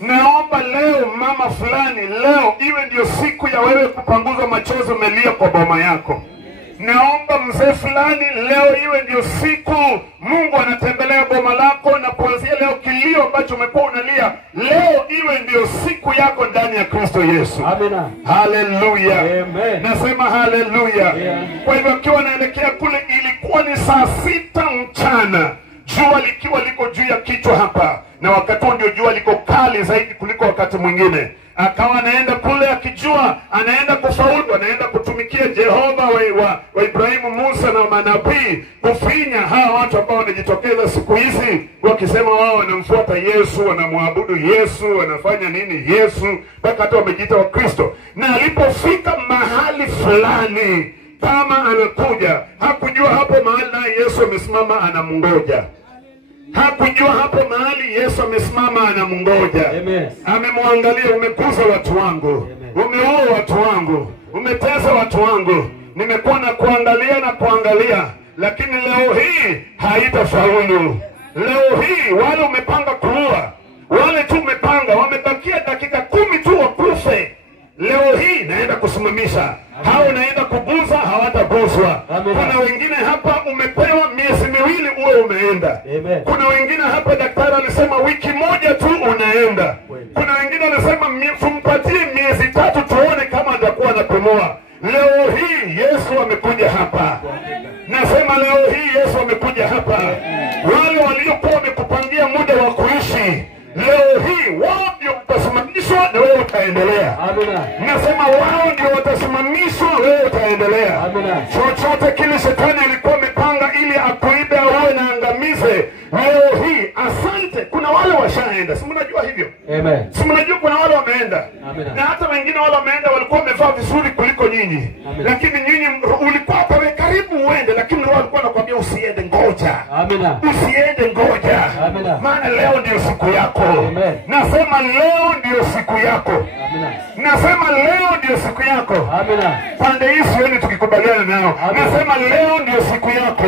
Naomba leo mama fulani, leo iwe ndio siku ya wewe kupanguza machozi umelia kwa boma yako. Naomba mzee fulani, leo iwe ndio siku Mungu anatembelea boma lako, na kuanzia leo kilio ambacho umekuwa unalia, leo iwe ndio siku yako ndani ya Kristo Yesu. Amina. Haleluya. Amen. Nasema haleluya. Kwa hivyo akiwa anaelekea kule, ilikuwa ni saa 6 mchana. Jua likiwa liko juu ya kichwa hapa, na wakati huo ndio jua liko kali zaidi kuliko wakati mwingine. Akawa anaenda kule akijua anaenda kufaulu, anaenda kutumikia Jehova wa Ibrahimu, Musa na manabii, kufinya hawa watu ambao wanajitokeza siku hizi wakisema wao wanamfuata Yesu, wanamwabudu Yesu, wanafanya nini Yesu, mpaka hata wamejiita wa Kristo. Na alipofika mahali fulani kama anakuja, hakujua hapo mahali naye Yesu amesimama anamngoja. Hakujua hapo mahali Yesu amesimama anamngoja. Amemwangalia, umekuza watu wangu, umeua watu wangu, umetesa watu wangu, nimekuwa na kuangalia, lakini leo hii haitafaulu. Leo hii wale umepanga kuua, wale tu umepanga, wamebakia dakika 10 tu wakufe. Leo hii naenda kusimamisha. Hao naenda kuguza, hawataguzwa. Kuna wengine hapa umepewa miezi 2 uwe umeenda. Kuna wengine hapa daktari alisema wiki moja tu unaenda. Kuna wengine alisema tumpatie miezi 3 tuone kama atakuwa anapumua. Leo hii Yesu amekuja hapa. Nasema leo hii Yesu amekuja hapa. Wale waliokuwa wamekupangia muda wa kuishi, leo hii wao ndio watasimamishwa na wewe utaendelea. Amina. Nasema wao ndio watasimamishwa, wewe utaendelea. Amina. Chochote kile shetani alikuwa amepanga ili akuibe au na angamize, leo hii asante, kuna wale washaenda. Si mnajua hivyo? Amen. Si mnajua kuna wale wameenda. Amina. Na hata wengine wale wameenda walikuwa wamevaa vizuri kuliko nyinyi. Amina. Lakini nyinyi ulikuwa hapa karibu uende, lakini wao walikuwa wanakuambia usiende, ngoja. Amina. Usiende, ngoja. Amina. Maana leo ndio siku yako. Amen. Nasema leo ndio siku yako. Amina. Nasema leo ndio siku yako. Amina. Pande hii sioni tukikubaliana nao. Amina. Nasema leo ndio siku yako.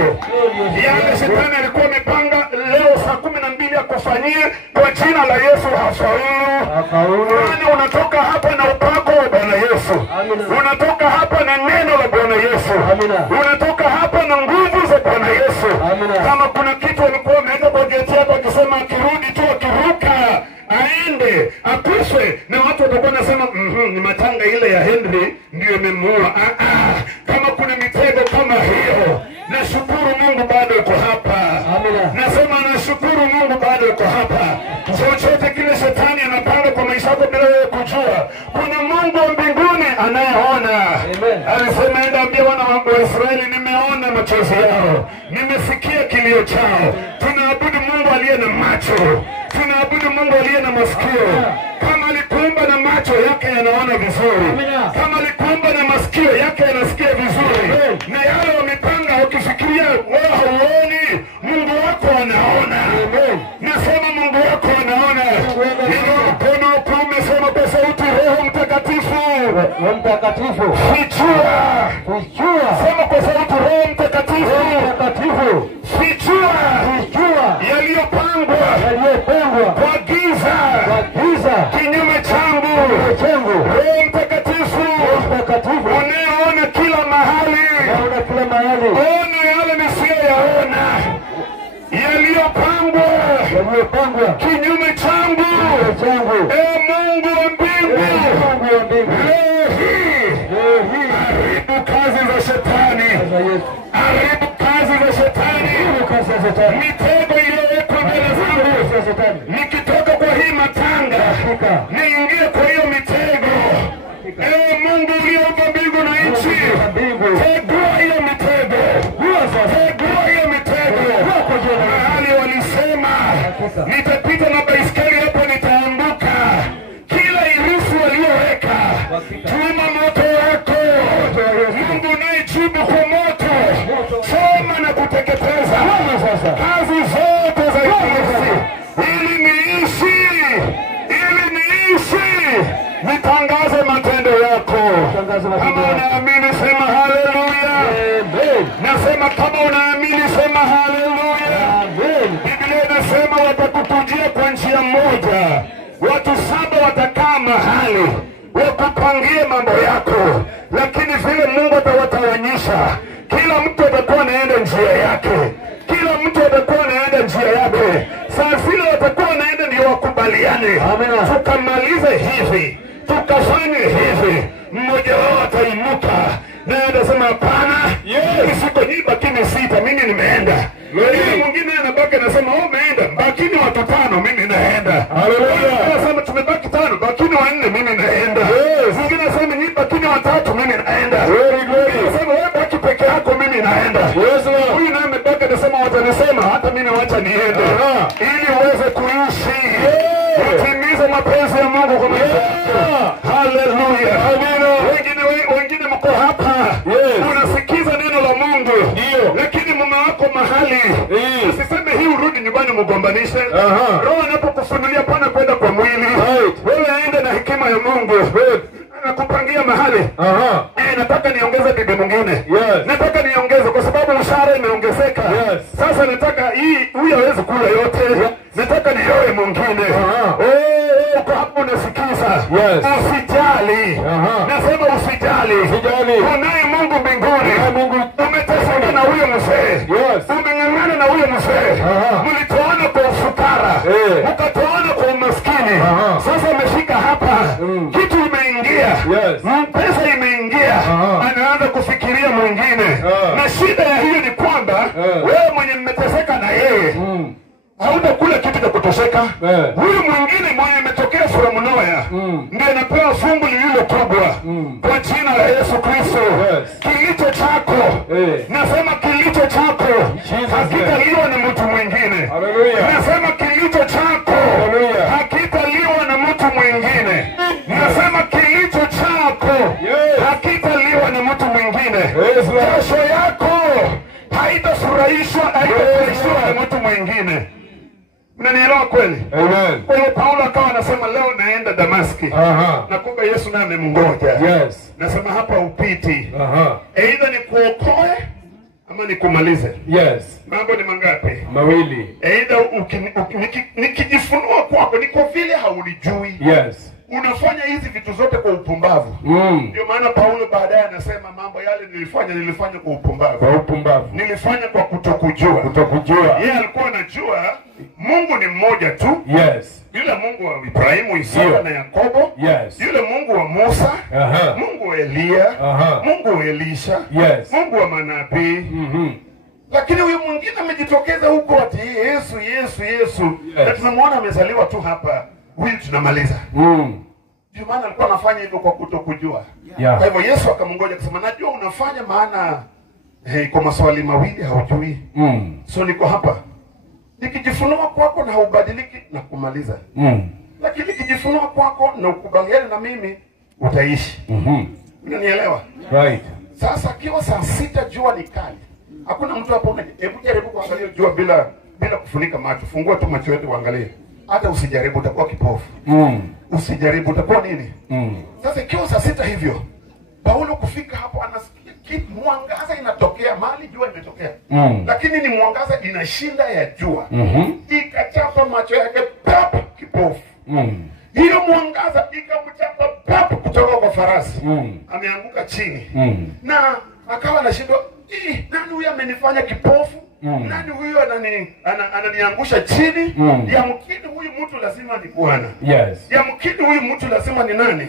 Yale shetani alikuwa amepanga leo saa 12 akufanyie, kwa jina la Yesu hafaulu. Nani unatoka hapa na upako wa Bwana Yesu. Amina. Unatoka hapa na neno la Bwana Yesu. Amina. Unatoka hapa na nguvu za Bwana Yesu. Amina. Kama kuna kitu walikuwa wameenda kwa geti yako akisema akirudi tu akiruka aende akufe, na watu watakuwa nasema ni matanga ile ya Henry ndio imemuua. Kama kuna mitego kama hiyo, nashukuru Mungu bado uko hapa. Amina. Nasema nashukuru Mungu bado uko hapa. Chochote kile shetani anapanga kwa maisha yako bila wewe kujua, kuna Mungu wa mbinguni anayeona. Alisema enda ambia wana wa Israeli, nimeona machozi yao, nimesikia kilio chao. Tunaabudu Mungu aliye na macho, tunaabudu Mungu aliye na masikio. Kama alikuumba alikuumba na macho yake yanaona vizuri. Kama alikuumba na masikio yake yanasikia vizuri. Na yale wamepanga ukifikiria wewe hauoni, Mungu wako anaona. Nasema Mungu wako anaona. Hilo mkono kuume sema kwa sauti, Roho Mtakatifu. Roho Mtakatifu. Fichua. Sema kwa sauti, Roho Mtakatifu. Fichua. Yaliyopangwa kwa giza. Kinyume changu. Roho Mtakatifu. Unaona kila mahali. Ona yale nisiyoyaona. Yaliyopangwa kinyume changu. Mungu wa mbingu. Haribu kazi za shetani. Mitego iliyowekwa mbele zangu. Nikitoka kwa hii matanga, niingie kwa hiyo mitego. Mungu uliyeumba mbingu na nchi, tegua hiyo mitego. Mahali walisema nitapita na baiskeli hapo nitaanguka. Kila irufu walioweka, tuma moto wako. Mungu unayejibu kwa moto, choma na kuteketeza kazi zote za ibilisi. Ili niishi, nitangaze matendo yako. Kama unaamini sema haleluya. Nasema kama unaamini sema haleluya. Biblia inasema watakukujia kwa njia moja. Watu 7 watakaa mahali wakupangie mambo yako, lakini vile Mungu atawatawanyisha, kila mtu atakuwa anaenda njia yake. Saa zile watakuwa wanaenda ndio wakubaliane. Tukamalize hivi, tukafanye hivi. Mmoja wao atainuka na atasema hapana, siko nyinyi bakini 6, mimi nimeenda. Yule mwingine anabaki anasema umeenda, bakini watu 5, mimi naenda. Haleluya. Anasema tumebaki 5, bakini 4, mimi naenda. Mwingine anasema nyinyi bakini 3, mimi naenda. Anasema wewe baki peke yako, mimi naenda. Huyu naye amebaki anasema watanisema hata mimi wacha niende. Ili uweze kuishi. Utimize mapenzi ya Mungu kwa maisha yako. Haleluya. Wengine mko hapa. Unasikiza neno la Mungu. Lakini mume wako mahali. Usiseme hii urudi nyumbani mgombanishe. Roho anapokufunulia pana kwenda kwa mwili. Wewe aende na hekima ya Mungu. Nakupangia mahali. Nataka niongeze bibi mwingine. Nataka niongeze kwa sababu mshahara imeongezeka. Sasa nataka huyu hawezi kula yote. Nataka nioe mwingine. Uko hapo unasikiza. Usijali. Nasema usijali. Unaye Mungu mbinguni. Umeteseka na huyo mzee. Umeng'ang'ana na huyo mzee. Mlitoana kwa ufukara. Mkatoana kwa umaskini. Sasa umefika hapa. Kitu imeingia. Pesa imeingia. Anaanza kufikiria mwingine. Na shida ya hiyo ni kwamba wewe mwenye mmeteseka na yeye hautakula kitu cha kutosheka. Huyu mwingine mwenye ametokea Furamunoya ndiye anapewa fungu lililo kubwa. Kwa jina la Yesu Kristo. Kilicho chako, nasema kilicho chako hakitaliwa na mtu mwingine. Nasema kilicho chako hakitaliwa na mtu mwingine. Nasema kilicho chako hakitaliwa na mtu mwingine. Kesho yako haitafurahishwa na mtu mwingine. Mnanielewa kweli? Amen. Kwa hiyo Paulo akawa anasema leo naenda Damaski. Na kumbe Yesu naye amemngoja. Nasema hapa upiti. Aidha ni kuokoe ama ni kumalize. Mambo ni mangapi? Mawili. Aidha nikijifunua kwako niko vile haulijui. Unafanya hizi vitu zote kwa upumbavu. Ndio maana Paulo baadaye anasema mambo yale nilifanya kwa upumbavu. Nilifanya kwa kutokujua. Yeye alikuwa anajua Mungu ni mmoja tu. Yule Mungu wa Ibrahimu, Isaka na Yakobo. Yule Mungu wa Musa. Mungu wa Elia. Mungu wa Elisha. Mungu wa manabii. Lakini huyu mwingine amejitokeza huko ati Yesu. Na tunamwona amezaliwa tu hapa. Huyu tunamaliza. Ndio maana alikuwa anafanya hivyo kwa kutokujua. Kwa hivyo Yesu akamngoja akasema najua unafanya maana kwa maswali mawili haujui. So niko hapa. Nikijifunua kwako na haubadiliki na kumaliza. lakini kijifunua kwako na ukubaliane na mimi utaishi. Unanielewa? Right. Sasa akiwa saa 6 jua ni kali. Hakuna mtu hapo. Hebu jaribu kuangalia jua bila kufunika macho. Fungua tu macho yote uangalie. Hata usijaribu utakuwa kipofu. Usijaribu utakuwa nini? Sasa ikiwa saa 6 hivyo, Paulo kufika hapo anasikia mwangaza inatokea mahali jua imetokea. Lakini ni mwangaza inashinda ya jua. Ikachapa macho yake pap kipofu. Hiyo mwangaza ikamchapa pap kutoka kwa farasi. Ameanguka chini. Na akawa anashindwa, nani huyu amenifanya kipofu? Nani huyu ananiangusha chini? Yamkini huyu mtu lazima ni Bwana. Yes. Yamkini huyu mtu lazima ni nani?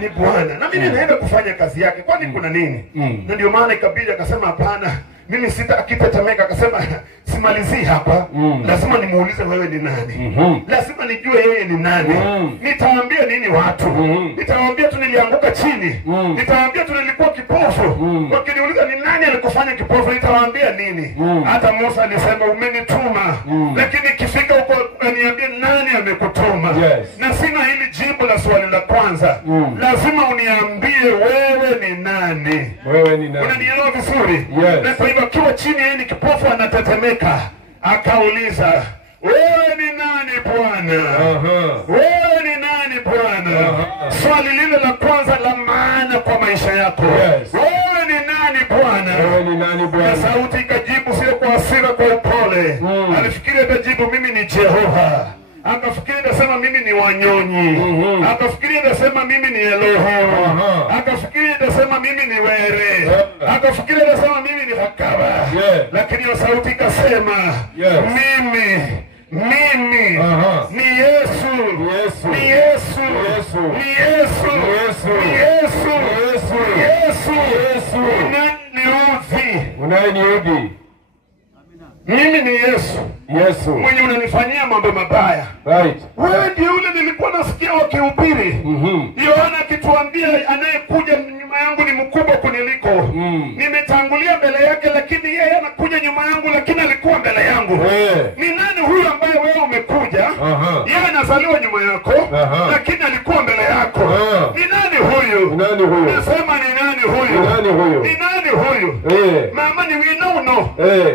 Ni Bwana. Na mimi naenda kufanya kazi yake. Kwani kuna nini? Na ndio maana ikabidi akasema hapana. Mimi akitetemeka akasema simalizi hapa. Lazima nimuulize wewe ni nani? Lazima nijue yeye ni nani. Nitawaambia nini watu? Nitawaambia tu nilianguka chini. Nitawaambia tu nilikuwa kipofu. Wakiniuliza ni nani alikufanya kipofu, nitawaambia nini? Hata Musa alisema umenituma. Lakini ikifika huko niambie nani amekutuma. Yes. Na sina hili jibu la swali la kwanza. Lazima uniambie wewe ni nani? Wewe ni nani? Unanielewa vizuri? Yes. Na kwa hivyo akiwa chini yeye ni kipofu anatetemeka. Akauliza, wewe ni nani Bwana? Wewe ni nani Bwana? Swali lile la kwanza la maana kwa maisha yako. Yes. Wewe ni nani Bwana? Wewe ni nani Bwana? Na sauti ikajibu sio kwa hasira, kwa upole. Alifikiri atajibu mimi ni Jehova. Akafikiri anasema mimi ni Wanyonyi. Akafikiri anasema mimi ni Elohim. Akafikiri anasema mimi ni Were. Akafikiri anasema mimi ni Hakaba. Lakini hiyo sauti ikasema mimi ni Yesu. Ni Yesu. Ni Yesu. Ni Yesu. Unayeniudhi. Mimi ni Yesu. Mwenye unanifanyia mambo mabaya. Right. Wewe ndiye yule nilikuwa nasikia wakihubiri. Yohana akituambia anayekuja nyuma yangu ni mkubwa kuniliko. Nimetangulia mbele yake lakini yeye anakuja nyuma yangu lakini alikuwa mbele yangu. Ni nani huyu ambaye wewe umekuja? Yeye anazaliwa nyuma yako lakini alikuwa mbele yako. Ni nani huyu? Nasema ni nani huyu? Ni nani huyu? Mama ni wino.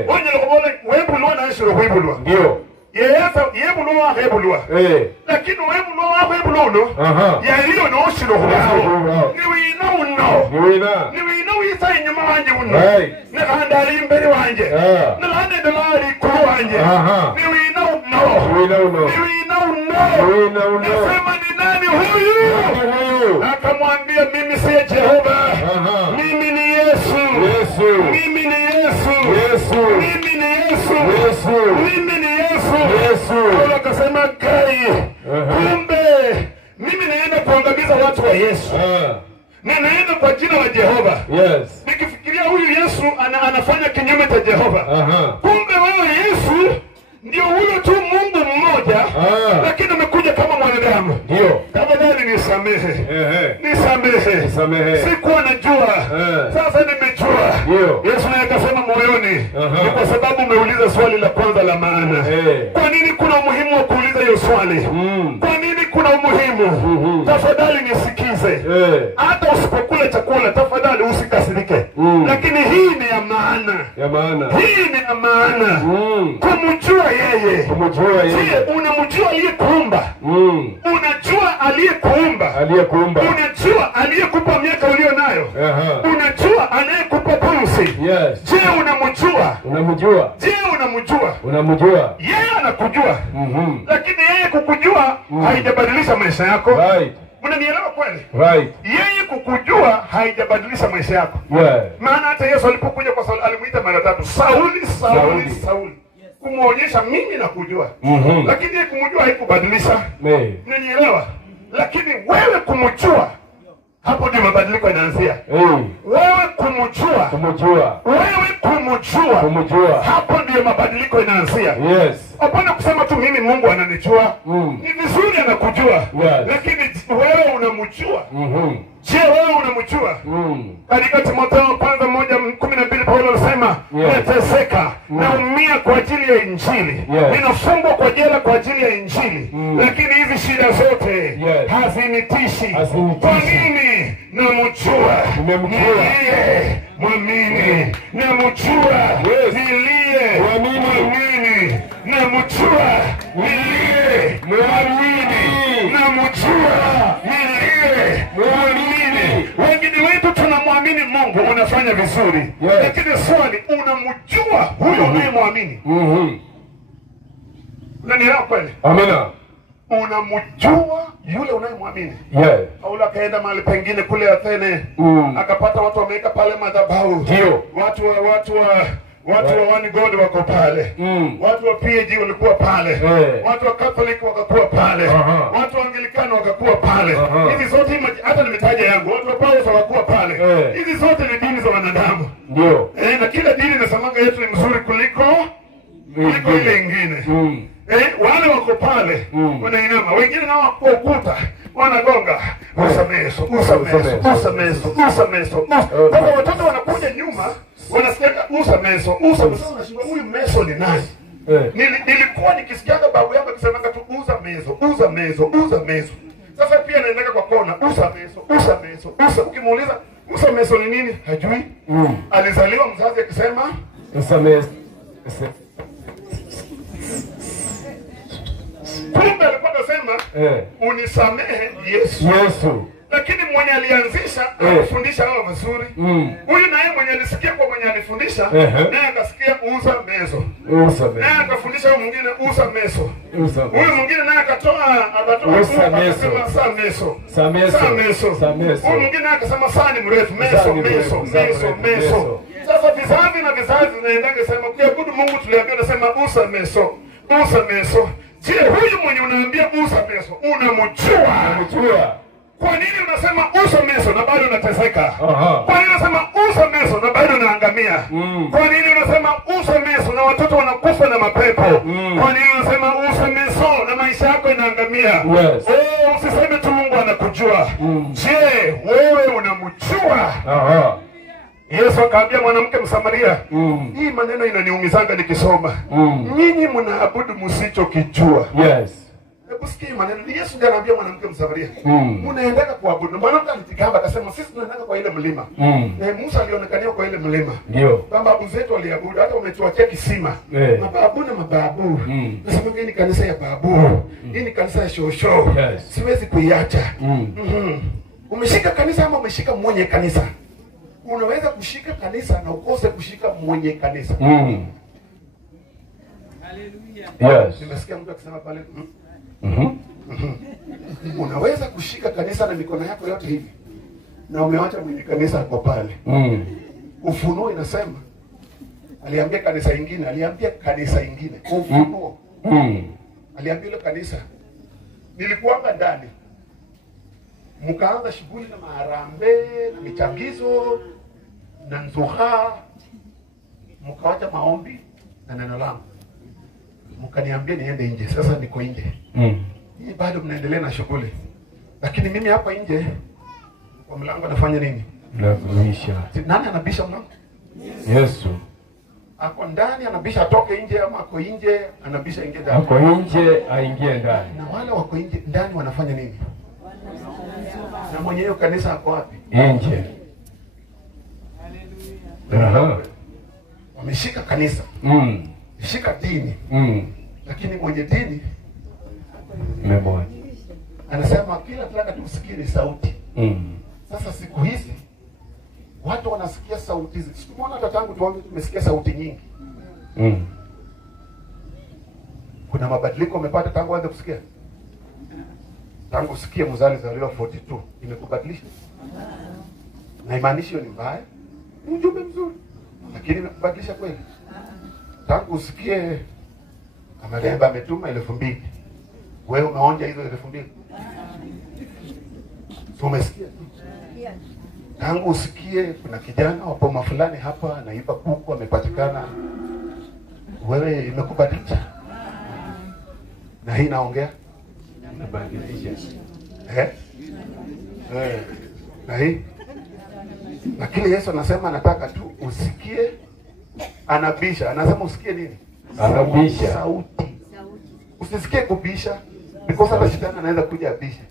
Onye lokobole webulwa na shiro webulwa. Ndio. Yebulwa hebulwa. Lakini webulwa no. Yaliyo no shiro webulwa. Ni wino isa inyuma wanje uno. Nakandali imbere wanje. Nalande dalali ku wanje. Ni wino no. Nasema ni nani huyu? Akamwambia mimi si Jehova. Mimi ni Yesu. Mimi ni Yesu. Akasema kai. Kumbe mimi naenda kuangamiza watu wa Yesu. Na naenda kwa jina la Jehova. Nikifikiria huyu Yesu anafanya kinyume cha Jehova. Kumbe wewe Yesu ndio huyo tu Mungu mmoja, lakini umekuja kama mwanadamu. Ndio. Tafadhali nisamehe. Sikuwa najua. Sasa nimejua. Yesu naye akasema moyoni, ni kwa sababu umeuliza swali la kwanza la maana. Kwa nini kuna umuhimu wa kuuliza hiyo swali? Kwa nini kuna umuhimu? Tafadhali nisikize. Hata usipokula chakula tafadhali usikasirike. Lakini hii ni ya maana. Hii ni ya maana. Kumjua yeye. Je, unamjua aliyekuumba? Unajua aliyekuumba? Unajua aliyekupa miaka ulio nayo? Unajua anayekupa pumzi? Je, unamjua? Yeye anakujua. Lakini yeye kukujua haijabadilisha maisha yako. Unanielewa kweli? Yeye kukujua haijabadilisha maisha yako. Maana hata Yesu alipokuja kwa Sauli alimuita mara 3 Sauli. Kumuonyesha mimi nakujua. Lakini yeye kumjua haikubadilisha. Unanielewa? Lakini wewe kumjua, hapo ndio mabadiliko yanaanzia. Wewe kumjua. Hapo ndio mabadiliko yanaanzia. Hapana kusema tu mimi Mungu ananijua. Ni vizuri anakujua. Lakini wewe unamjua. Je, wewe unamjua? Katika Timotheo kwanza 1:12 Paulo anasema nateseka, naumia kwa ajili ya Injili, ninafungwa kwa jela kwa ajili ya Injili, lakini hizi shida zote hazinitishi. Kwa nini? Namjua niliye mwamini, namjua niliye mwamini, namjua niliye mwamini, namjua niliye mwamini. Wengine wetu tunamwamini Mungu, unafanya vizuri, lakini swali, unamjua huyo unayemwamini? Unanielewa kweli? Amina. Unamjua yule unayemwamini? Paulo akaenda mahali pengine kule Athene, akapata watu wameweka pale madhabahu. Ndio. Watu wa One God wako pale. Watu wa PAG walikuwa pale. Watu wa Catholic wakakuwa pale. Watu wa Anglikano wakakuwa pale. Hizi zote hata nimetaja yangu, watu wa Paulo wakakuwa pale. Hizi zote ni dini za wanadamu. Ndio. Na kila dini inasemanga yetu ni mzuri kuliko ile nyingine. Wale wako pale wanainama, wengine nao wako ukuta wanagonga usameso. Sasa watoto wanakuja nyuma wanasikia usameso. Wanashinda huyu meso ni nani? Nilikuwa nikisikia babu yangu akisema tu uza meso. Sasa pia naendeka kwa kona usameso. Ukimuuliza usameso ni nini? Hajui. Alizaliwa mzazi akisema usameso. Kumbe alikuwa anasema unisamehe Yesu. Lakini mwenye alianzisha akufundisha hao vizuri. Huyu naye mwenye alisikia kwa mwenye alifundisha, naye akasikia uza meso. Naye akafundisha huyu mwingine uza meso. Huyu mwingine naye akatoa sa meso. Huyu mwingine akasema saa ni mrefu, meso. Sasa vizazi na vizazi zinaendaga sema kuabudu Mungu tuliambiwa nasema uza meso. Je, huyu mwenye unaambia uza meso unamjua? Kwa nini unasema uza meso na bado unateseka? Kwa nini unasema uza meso na bado unaangamia? Kwa nini unasema uza meso na watoto wanakufa na mapepo? Kwa nini unasema uza meso na maisha yako inaangamia? Usiseme tu Mungu anakujua. Je, wewe unamjua? Yesu akaambia mwanamke Msamaria, hii maneno inaniumizanga nikisoma. Nyinyi mnaabudu msichokijua. Hebu sikia maneno. Yesu ndiye anaambia mwanamke Msamaria, mnaendeka kuabudu. Mwanamke alitikamba akasema sisi tunaendeka kwa ile mlima. Musa alionekania kwa ile mlima. Ndio. Babu zetu waliabudu, hata wametuachia kisima. Mababu. Nasema hii ni kanisa ya babu. Hii ni kanisa ya shosho. Siwezi kuiacha. Umeshika kanisa ama umeshika mwenye kanisa? Unaweza kushika kanisa na ukose kushika mwenye kanisa. Hallelujah. Nimesikia mtu akisema pale unaweza kushika kanisa na mikono yako yote hivi na umeacha mwenye kanisa hapo pale. Ufunuo inasema aliambia kanisa ingine Ufunuo. Aliambia ile kanisa nilikuanga ndani, mkaanza shughuli na maharambee na michangizo na nzuha, mkawacha maombi na neno langu, mkaniambia niende nje. Sasa niko nje. Hii bado mnaendelea na shughuli, lakini mimi hapa nje kwa mlango nafanya nini? Nabisha. Nani anabisha mlango? Yesu. Ako ndani anabisha atoke nje, ama ako nje anabisha ingie ndani? Ako nje aingie ndani. Na wale wako nje ndani wanafanya nini? Na mwenye hiyo kanisa ako wapi? Nje. Wameshika kanisa. Shika dini. Lakini mwenye dini mmoja anasema kila tunataka tusikie sauti. Sasa siku hizi watu wanasikia sauti hizi. Tumeona hata tangu tuanze tumesikia sauti nyingi. Kuna mabadiliko umepata tangu anze kusikia? Tangu usikie mzali zaliwa 42 imekubadilisha? Na imaanishi hiyo ni mbaya? Ni ujumbe mzuri. Lakini imekubadilisha kweli? Tangu usikie Amareba ametuma 2,000. Wewe umeonja hizo 2,000? So umesikia? Tangu usikie kuna kijana wa boma fulani hapa anaiba kuku amepatikana, wewe imekubadilisha? Na hii naongea inabadilisha. Na hii. Lakini Yesu anasema anataka tu usikie, anabisha. Anasema usikie nini? Anabisha. Sauti. Usisikie kubisha. Because hata shetani anaweza kuja abisha.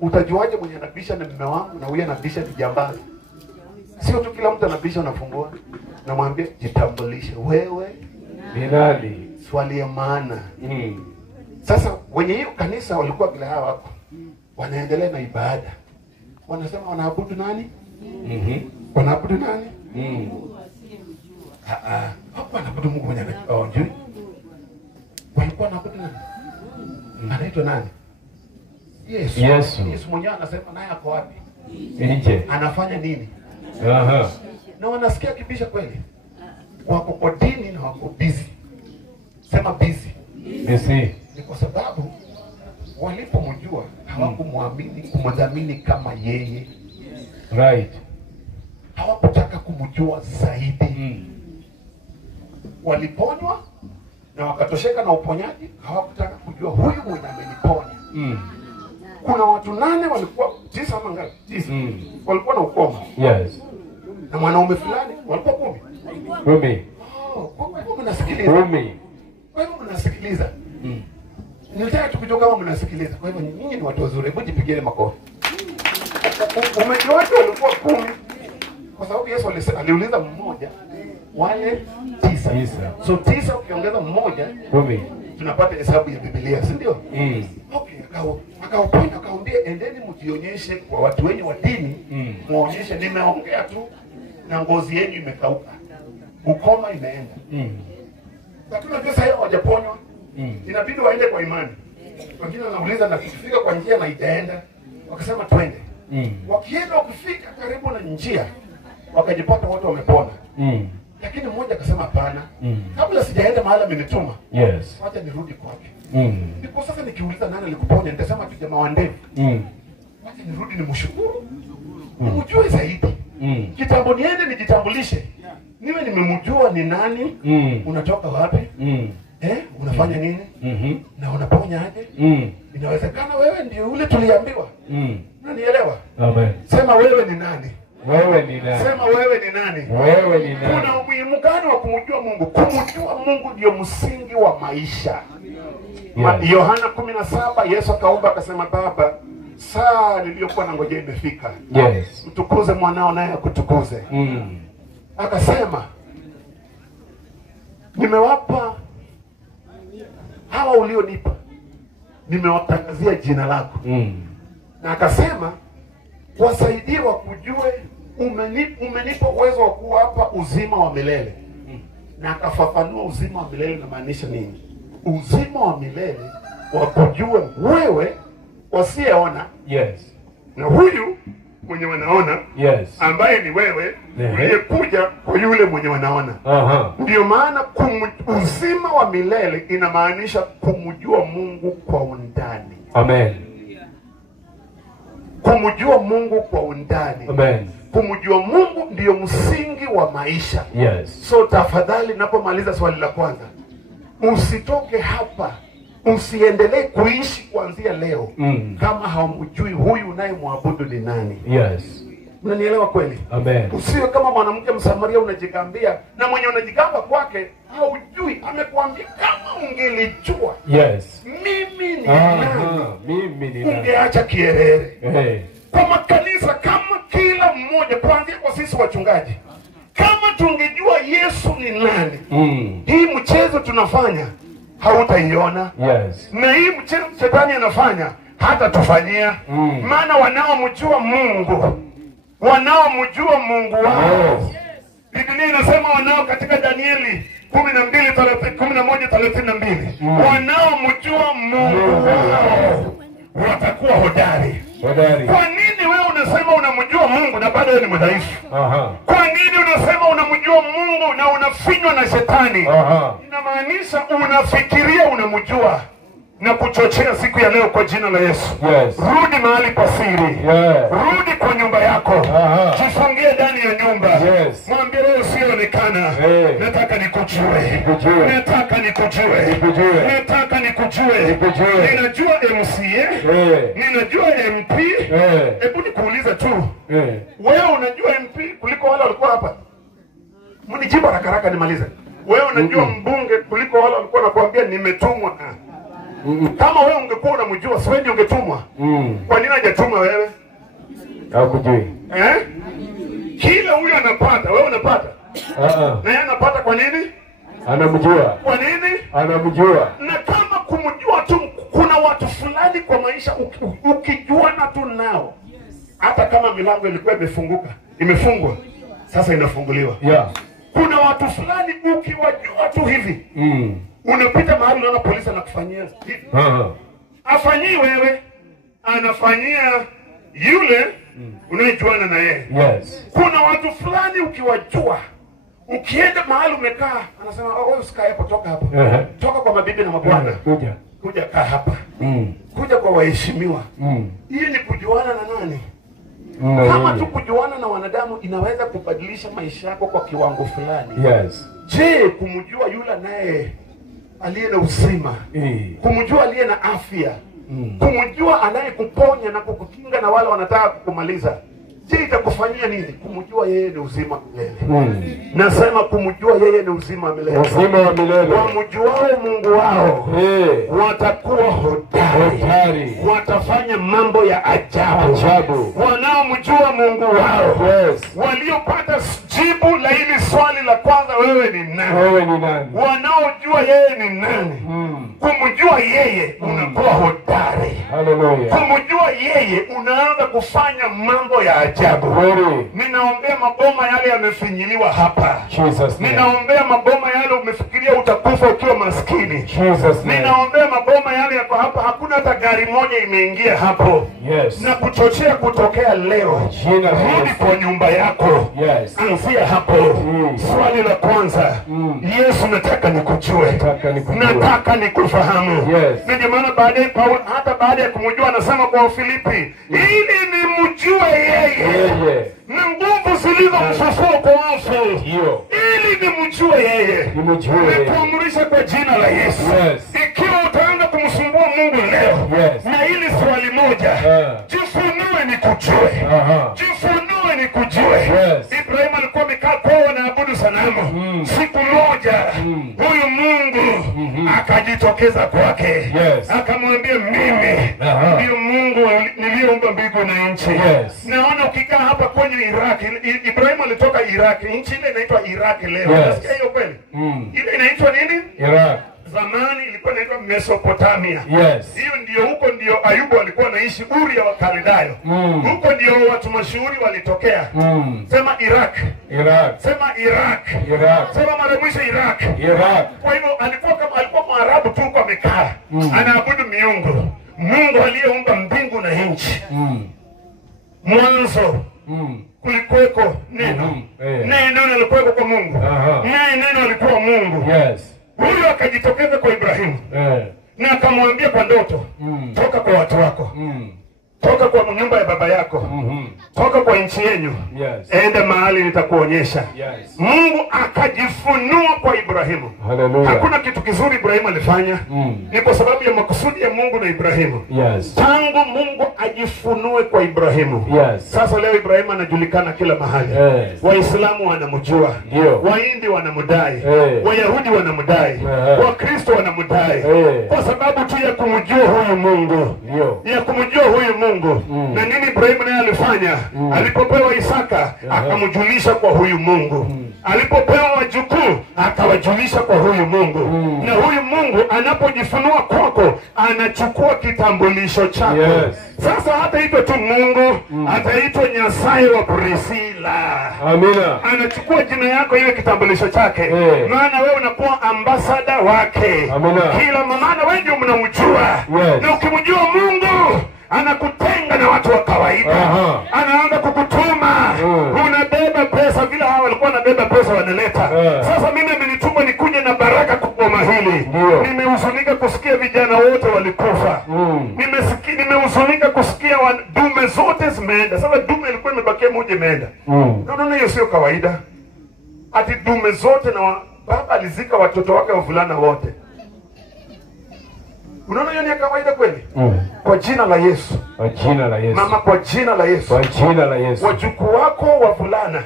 Utajuaje mwenye anabisha ni mume wangu na huyu anabisha ni jambazi? Sio tu kila mtu anabisha unafungua. Namwambia jitambulishe wewe ni nani? Swali ya maana. Sasa wenye hiyo kanisa walikuwa bila hawa wako. Wanaendelea na ibada. Wanasema wanaabudu nani? Wanaabudu nani? Hapo wanaabudu Mungu mwenye anajua. Walikuwa wanaabudu nani? Anaitwa nani? Yesu. Yesu mwenyewe anasema naye ako wapi? Nje. Anafanya nini? Aha. Na wanasikia kibisha kweli. Wako kwa dini na wako busy. Sema busy. Busy. Ni kwa sababu walipomjua hawakumwamini, kumdhamini kama yeye. Right. Hawakutaka kumjua zaidi. Waliponywa na wakatosheka na uponyaji, hawakutaka kujua huyu mwenye ameniponya. Kuna watu 8 walikuwa 9 ama ngapi? 9. Walikuwa na ukoma. Yes. Na mwanaume fulani walikuwa 10. 10. Kwa hivyo mnasikiliza. 10. Kwa hivyo mnasikiliza. Nilitaka tukijua kama mnasikiliza. Kwa hivyo nyinyi ni watu wazuri, hebu jipigieni makofi. Umejua watu walikuwa 10 kwa sababu Yesu aliuliza mmoja, wale 9. So 9 ukiongeza mmoja 10. Tunapata hesabu ya Biblia, si ndio? Okay, akawaponya akawaambia endeni mjionyeshe kwa watu wenye wa dini, muonyeshe nimeongea tu na ngozi yenu imekauka. Ukoma imeenda. Lakini unajua sasa hawajaponywa. Inabidi waende kwa imani. Wengine wanauliza na kufika kwa njia na itaenda. Wakasema twende. Wakienda wakifika karibu na njia, wakajipata watu wamepona. Lakini mmoja akasema hapana. Kabla sijaenda mahali amenituma. Yes. Wacha nirudi kwake. Ndipo sasa nikiuliza nani alikuponya, nitasema tu jamaa wa ndevu. Wacha nirudi nimshukuru. Nimjue zaidi. Kitambo niende nijitambulishe. Niwe nimemjua ni nani, unatoka wapi? Unafanya nini? Na unaponya aje? Inawezekana wewe ndio ule tuliambiwa. Unanielewa? Amen. Sema wewe ni nani? Wewe ni nani? Sema wewe ni nani? Wewe ni nani? Kuna umuhimu gani wa kumjua Mungu? Kumjua Mungu ndio msingi wa maisha. Yohana 17 Yesu akaomba akasema, Baba, saa niliyokuwa nangojea imefika. Yes. Mtukuze mwanao naye akutukuze. Akasema, nimewapa hawa ulionipa, nimewatangazia jina lako. Na akasema wasaidie wakujue, umenipa uwezo wa kuwapa uzima wa milele. Na akafafanua uzima wa milele unamaanisha nini. Uzima wa milele wa kujua wewe wasiyeona, yes, na huyu mwenye wanaona, yes, ambaye ni wewe uliyekuja kwa yule mwenye wanaona. Ndio maana uzima wa milele inamaanisha kumjua Mungu kwa undani. Amen. Kumjua Mungu kwa undani. Amen. Kumjua Mungu ndio msingi wa maisha. Yes. So tafadhali napomaliza swali la kwanza, usitoke hapa, usiendelee kuishi kuanzia leo kama haumjui huyu unayemwabudu ni nani. Yes. Unanielewa kweli? Amen. Usiwe kama mwanamke Msamaria unajigambia, na mwenye unajigamba kwake haujui. Amekuambia kama ungelijua, yes, mimi ni nani, mimi ni nani, ungeacha kierere. Kwa makanisa kama kila mmoja, kuanzia kwa sisi wachungaji, kama tungejua Yesu ni nani, hii mchezo tunafanya hautaiona. Yes. Na hii mchezo shetani anafanya hata tufanyia. Maana wanaomjua Mungu, wanaomjua Mungu wao, Biblia inasema wanao katika Danieli 11:32, wanaomjua Mungu wao watakuwa hodari. Kwa nini wewe unasema unamjua Mungu na bado ni mdhaifu? Kwa nini unasema unamjua Mungu na unafinywa na shetani? Inamaanisha unafikiria unamjua, na kuchochea siku ya leo kwa jina la Yesu. Yes. Rudi mahali pasiri. Yeah. Rudi kwa nyumba yako. Jifungie ndani ya nyumba. Yes. Mwambie wewe usionekana. Hey. Nataka nikujue. Nikujue. Nataka nikujue. Nikujue. Nataka nikujue. Nikujue. Ninajua MCA. Hey. Ninajua MP. Hey. Hebu nikuulize tu. Hey. Wewe unajua MP kuliko wale walikuwa hapa? Mnijibu haraka haraka nimalize. Wewe unajua mbunge kuliko wale walikuwa nakwambia nimetumwa. Kama wewe ungekuwa unamjua, si wewe ungetumwa? Kwa nini hajatumwa wewe? Hakujui. Kila huyu anapata, wewe unapata? Na yeye anapata kwa nini? Anamjua. Kwa nini? Anamjua. Na kama kumjua tu, kuna watu fulani kwa maisha ukijuana tu nao, hata kama milango ilikuwa imefungwa, sasa inafunguliwa. Yeah. Kuna watu fulani ukiwajua tu hivi, unapita mahali unaona polisi anakufanyia hivi. Afanyii wewe, anafanyia yule unayejuana na yeye. Yes. Kuna watu fulani ukiwajua, ukienda mahali umekaa, anasema wewe usikae hapo, toka hapo. Toka kwa mabibi na mabwana. Kuja kaa hapa. Kuja kwa waheshimiwa. Hii ni kujuana na nani? Kama tu kujuana na wanadamu inaweza kubadilisha maisha yako kwa kiwango fulani. Yes. Je, kumjua yule naye aliye na uzima, kumjua aliye na afya, kumjua anayekuponya na kukukinga na wale wanataka kukumaliza, je, itakufanyia nini? Kumjua yeye ni uzima milele. Nasema kumjua yeye ni uzima milele. Uzima wa milele. Wamjuao Mungu wao watakuwa hodari. Watafanya mambo ya ajabu. Wanaomjua Mungu wao, waliopata jibu la hili swali la kwanza, wewe ni nani? Wewe ni nani? Wanaojua yeye ni nani. Kumjua yeye unakuwa hodari. Hallelujah. Kumjua yeye unaanza kufanya mambo ya ajabu. Ninaombea maboma yale yamefinyiliwa hapa. Jesus. Ninaombea maboma yale umefikiria utakufa ukiwa maskini. Jesus. Ninaombea maboma yale yako hapa, hakuna hata gari moja imeingia hapo. Yes. Na kuchochea kutokea leo. Rudi kwa nyumba yako. Yes. Anzia hapo. Swali la kwanza. Yesu, nataka nikujue. Nataka nikufahamu. Yes. Ndio maana baadaye Paulo hata baada ya kumjua anasema kwa Filipi, ili nimjue yeye na nguvu zilizomfufua kwa wafu, ili nimjue yeye. Nikuamrisha kwa jina la Yesu. Ikiwa utaanza kumsumbua Mungu leo na hili swali moja, jifunue nikujue. Jifunue nikujue. Ibrahim alikuwa amekaa kwao na abudu sanamu. Siku moja huyu Mungu akajitokeza kwake. Akamwambia, mimi ndio Mungu niliyeumba mbingu na nchi. Naona ukikaa hapa kwenye Iraq, Ibrahim alitoka Iraq, nchi ile inaitwa Iraq leo. Unasikia hiyo kweli? Ile inaitwa nini? Iraq. Zamani ilikuwa inaitwa Mesopotamia. Hiyo ndio huko ndio Ayubu alikuwa anaishi, Uri ya Wakaldayo. Huko ndio watu mashuhuri walitokea. Sema Iraq. Sema Iraq. Sema mara mwisho Iraq. Kwa hivyo alikuwa Mwarabu tu kwa amekaa. Anaabudu miungu. Mungu aliyeumba mbingu na nchi. Mwanzo kulikuweko neno. Neno alikuweko kwa Mungu. Neno alikuwa Mungu. Huyo akajitokeza kwa Ibrahimu. Na akamwambia kwa ndoto, toka kwa watu wako. Toka kwa nyumba ya baba yako. Toka kwa nchi yenu. Enda mahali nitakuonyesha. Mungu akajifunua kwa Ibrahimu. Hakuna kitu kizuri Ibrahimu alifanya. Ni kwa sababu ya makusudi ya Mungu na Ibrahimu. Tangu Mungu ajifunue kwa Ibrahimu. Sasa leo Ibrahimu anajulikana kila mahali. Waislamu wanamjua. Wahindi wanamdai. Wayahudi wanamdai. Wakristo wanamdai. Kwa sababu tu ya kumjua huyu Mungu. Ya kumjua huyu Mungu. Na nini Ibrahimu naye alifanya? Alipopewa Isaka akamjulisha kwa huyu Mungu. Alipopewa wajukuu akawajulisha kwa huyu Mungu. Na huyu Mungu anapojifunua kwako anachukua kitambulisho chako. Sasa hata hivyo tu Mungu ataitwa Nyasaye wa Priscilla. Amina. Anachukua jina yako ile kitambulisho chake. Maana wewe unakuwa ambassador wake. Kila maana wewe ndio mnamjua. Na ukimjua Mungu anakutenga na watu wa kawaida. Anaanza kukutuma. Unabeba pesa vile hao walikuwa wanabeba pesa wanaleta. Sasa mimi amenituma nikuje na baraka kwa mahili. kweli. Nimehuzunika kusikia vijana wote walikufa. Nimehuzunika kusikia dume zote zimeenda. Sasa dume ilikuwa imebakia moja imeenda. Naona hiyo sio kawaida. Ati dume zote na baba alizika watoto wake wavulana wote. Unaona hiyo ni kawaida kweli? Kwa jina la Yesu. Kwa jina la Yesu. Mama, kwa jina la Yesu. Kwa jina la Yesu. Wajukuu wako wavulana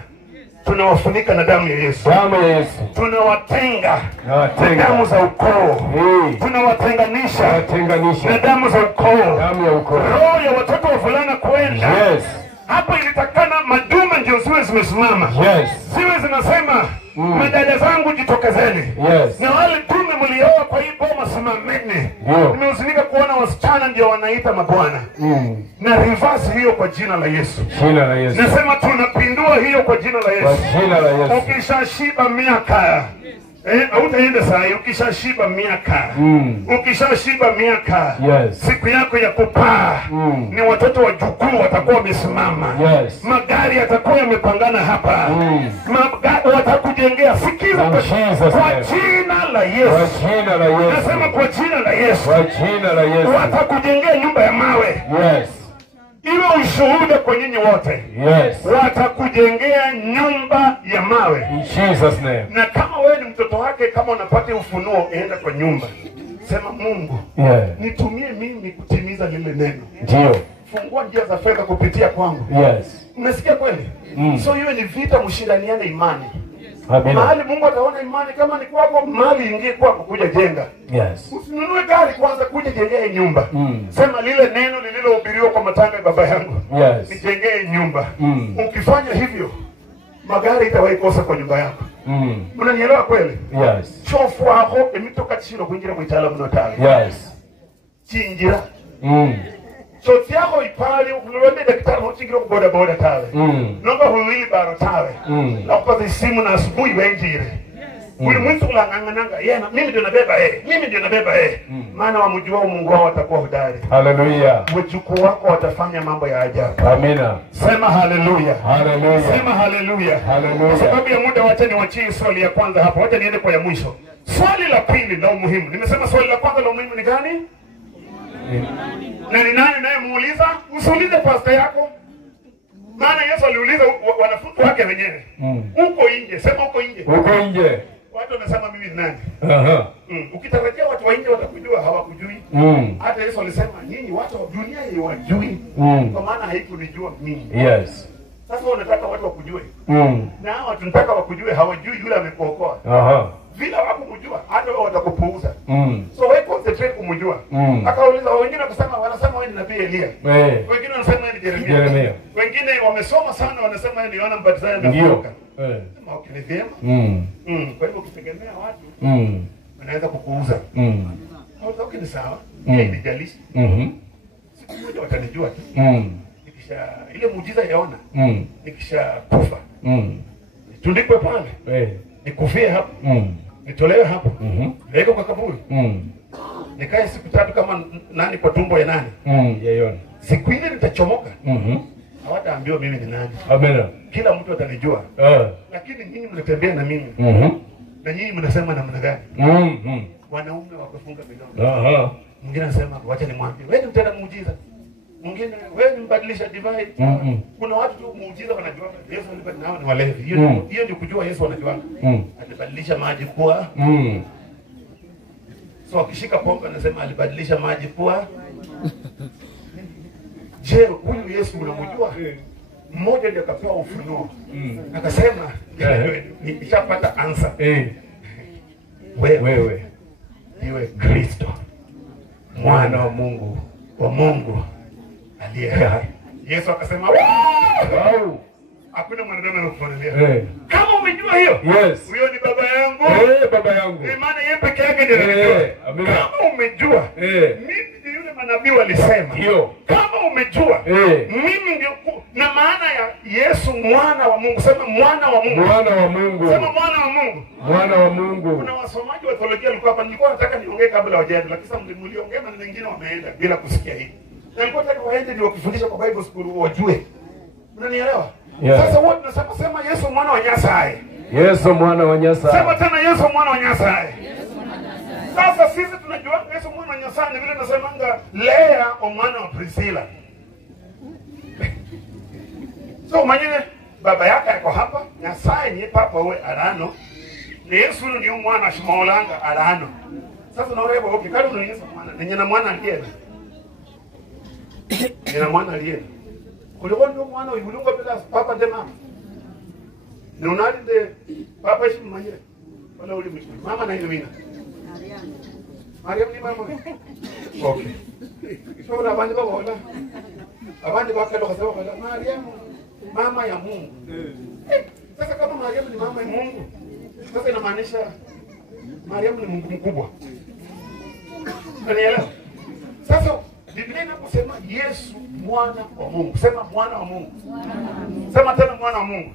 tunawafunika na damu ya Yesu. Damu ya Yesu. Tunawatenga na damu za ukoo. Tunawatenganisha na damu za ukoo. Damu ya ukoo. Roho ya watoto wavulana kwenda. Hapo ilitakana madume ndio ziwe zimesimama. Ziwe zinasema madada zangu jitokezeni. Na wale dume mlioa kwa hii boma simameni. Nimehuzunika kuona wasichana ndio wanaita mabwana. Na reverse hiyo kwa jina la Yesu. Jina la Yesu. Nasema tunapindua hiyo kwa jina la Yesu. Kwa jina la Yesu. Ukishashiba miaka hautaenda saa hii. Ukishashiba miaka ukishashiba miaka siku yako ya kupaa ni watoto wa jukuu watakuwa wamesimama. Magari yatakuwa yamepangana hapa. Watakujengea. Sikiza kwa jina la Yesu. Kwa jina la Yesu. Nasema kwa jina la Yesu. Kwa jina la Yesu. Watakujengea nyumba ya mawe. Iwe ushuhuda kwa nyinyi wote. Watakujengea nyumba ya mawe. In Jesus name. Na kama wewe ni mtoto wake, kama unapata ufunuo, enda kwa nyumba. Sema Mungu, nitumie mimi kutimiza lile neno. Ndio. Fungua njia za fedha kupitia kwangu. Unasikia kweli? So hiyo ni vita, mshindaniane imani. Mahali Mungu ataona imani kama ni kwako, mali ingie kwako, kuja jenga. Usinunue gari kwanza, kuja jengea nyumba. Sema lile neno lililohubiriwa kwa matanga ya baba yangu. Nijengee nyumba. Ukifanya hivyo, magari itawahi kosa kwa nyumba yako. Unanielewa kweli? Chofu wako emitoka chino kuingira mu itala mnotale. Chingira. Choti yako ipali ukulwende daktari mochingira ku boda boda tawe. Nonga huwili baro tawe. Na kupata simu na asubuhi wenjire. Ule mwitu kulang'ang'ananga yena mimi ndio nabeba mimi ndio nabeba maana wamjua Mungu wao atakuwa hodari. Haleluya. Wajukuu wako watafanya mambo ya ajabu. Amina. Sema haleluya. Haleluya. Sema haleluya. Haleluya. Sababu ya muda, wacha niwachie swali ya kwanza hapo. Wacha niende kwa ya mwisho. Swali la pili la umuhimu. Nimesema swali la kwanza la umuhimu ni gani? Na ni nani naye muuliza? Usiulize pastor yako. Maana Yesu aliuliza wanafunzi wake wenyewe. Uko nje, sema uko nje. Uko nje. Watu wanasema mimi ni nani? Ukitarajia watu wa nje watakujua, hawakujui. Hata Yesu alisema nyinyi watu wa dunia hawajui. Kwa maana haikunijua mimi. Sasa unataka watu wakujue. Na hao tunataka wakujue, hawajui yule amekuokoa. Vile wakujua, hata wao watakupuuza. So wewe concentrate kumjua. Akauliza wengine kusema, wanasema wewe ni nabii Elia. Wengine wanasema wewe ni Yeremia. Wengine wamesoma sana wanasema wewe ni Yohana Mbatizaji amefufuka. Sema okay, vyema. Kwa hivyo ukitegemea watu wanaweza kukuuza. Okay, ni sawa. Haijalishi. Siku moja watanijua tu. Nikisha ile muujiza yaona. Nikisha kufa. Tundikwe pale. Nikufie hapo. Nitolewe hapo. Niweke kwa kaburi. Nikae siku 3 kama nani kwa tumbo ya nani? Ya Yona. Siku ile nitachomoka. Hawataambiwa mimi ni nani. Amina. Kila mtu atanijua. Lakini nyinyi mnatembea na mimi. Na nyinyi mnasema namna gani? Wanaume wakafunga midomo. Mwingine anasema wacha nimwambie, wewe ni mtenda muujiza. Mwingine wewe ni mbadilisha divai. Kuna watu tu muujiza wanajua Yesu alibadilisha, nao ni walevi. Hiyo ndio kujua Yesu anajua. Alibadilisha maji kuwa so akishika pombe anasema alibadilisha maji kuwa. Je, huyu Yesu unamjua? Mmoja ndiye akapewa ufunuo. Akasema nishapata answer. Wewe ndiwe Kristo, mwana wa Mungu aliye hai. Yesu akasema wow! Hakuna mwanadamu anakufunulia. Kama umejua hiyo, huyo ni baba yangu. Baba yangu. Maana yeye peke yake ndiye anajua. Kama umejua, mimi ndiye yule manabii walisema. Kama umejua, mimi ndio, na maana ya Yesu mwana wa Mungu. Sema mwana wa Mungu. Mwana wa Mungu. Sema mwana wa Mungu. Mwana wa Mungu. Kuna wasomaji wa theolojia walikuwa hapa, nilikuwa nataka niongee kabla hawajaenda, lakini sasa mliongea na wengine wameenda bila kusikia hii. Na nilikuwa nataka waende ndio wakifundisha kwa Bible school wajue. Unanielewa? Sasa wote tunasema sema Yesu mwana wa Nyasaye. Yesu mwana wa Nyasaye. Sema tena Yesu mwana wa Nyasaye. Sasa sisi tunajua Yesu mwana Nyasaye vile tunasemanga Lea omwana wa Priscilla. So manyine baba yake yako hapa, Nyasaye ni papa we arano. Ni Yesu ni mwana shimolanga arano. Sasa naoreba okay, kali unaonyesha mwana. Nina mwana aliye. Nina mwana aliye. Kulikuwa ndio mwana ulunga bila papa ndema. Nunali de papa shi manyine. Wala uli mama na inamina. Mariam ni mama. Okay. So na bandi baba wala. Abandi bakalo kasema wala Mariam mama ya Mungu. Sasa kama Mariam ni mama ya Mungu, sasa inamaanisha Mariam ni Mungu mkubwa. Unaelewa? Sasa Biblia inaposema Yesu mwana wa Mungu, sema mwana wa Mungu. Sema tena mwana wa Mungu.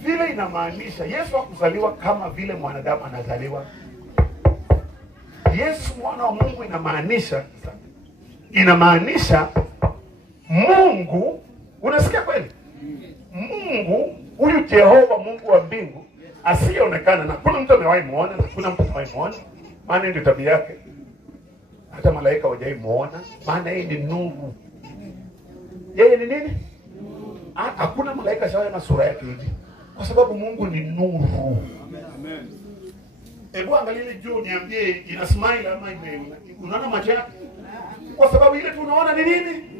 Vile inamaanisha Yesu hakuzaliwa kama vile mwanadamu anazaliwa. Yesu mwana wa Mungu inamaanisha Mungu, unasikia kweli? Mungu, huyu Jehova Mungu wa mbingu asiyeonekana, na kuna mtu amewahi muona na kuna mtu amewahi muona, maana ndio tabia yake. Hata malaika hawajai muona, maana yeye ni nuru. Yeye ni nini? Hakuna malaika shawahi na sura yake hivi, kwa sababu Mungu ni nuru. Amen. Hebu angalia juu niambie ina smile ama unaona macho yake? Kwa sababu ile tunaona ni nini?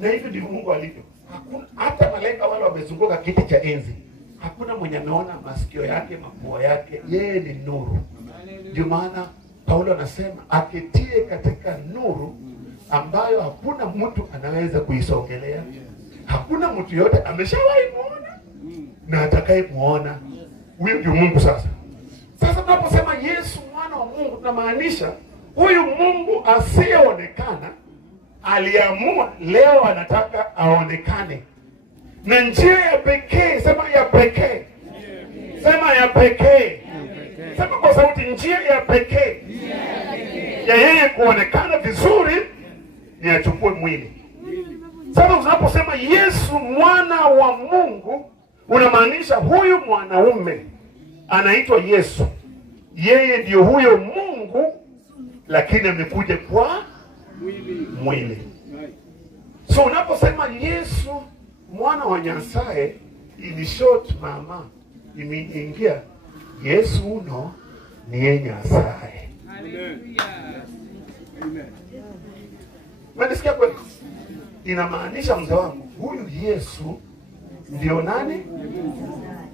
Na hivi ndivyo Mungu alivyo. Hakuna hata malaika wale wamezunguka kiti cha enzi. Hakuna mwenye ameona masikio yake, mapua yake. Yeye ni nuru. Ndio maana Paulo anasema aketie katika nuru ambayo hakuna mtu anaweza kuisogelea. Hakuna mtu yote ameshawahi muona na atakaye muona. Huyo ndio Mungu sasa. Sasa tunaposema Yesu mwana wa Mungu tunamaanisha huyu Mungu asiyeonekana aliamua leo anataka aonekane. Na njia ya pekee, sema ya pekee. Sema ya pekee. Sema kwa sauti, njia ya pekee ya yeye kuonekana vizuri ni achukue mwili. Sasa unaposema Yesu mwana wa Mungu unamaanisha huyu mwanaume anaitwa Yesu. Yeye ndio huyo Mungu, lakini amekuja kwa mwili. So unaposema Yesu mwana wa Nyasaye, in short mama, imeingia Yesu uno ni Nyasaye. Amen. Mnasikia kweli? Inamaanisha mzee wangu, huyu Yesu ndio nani?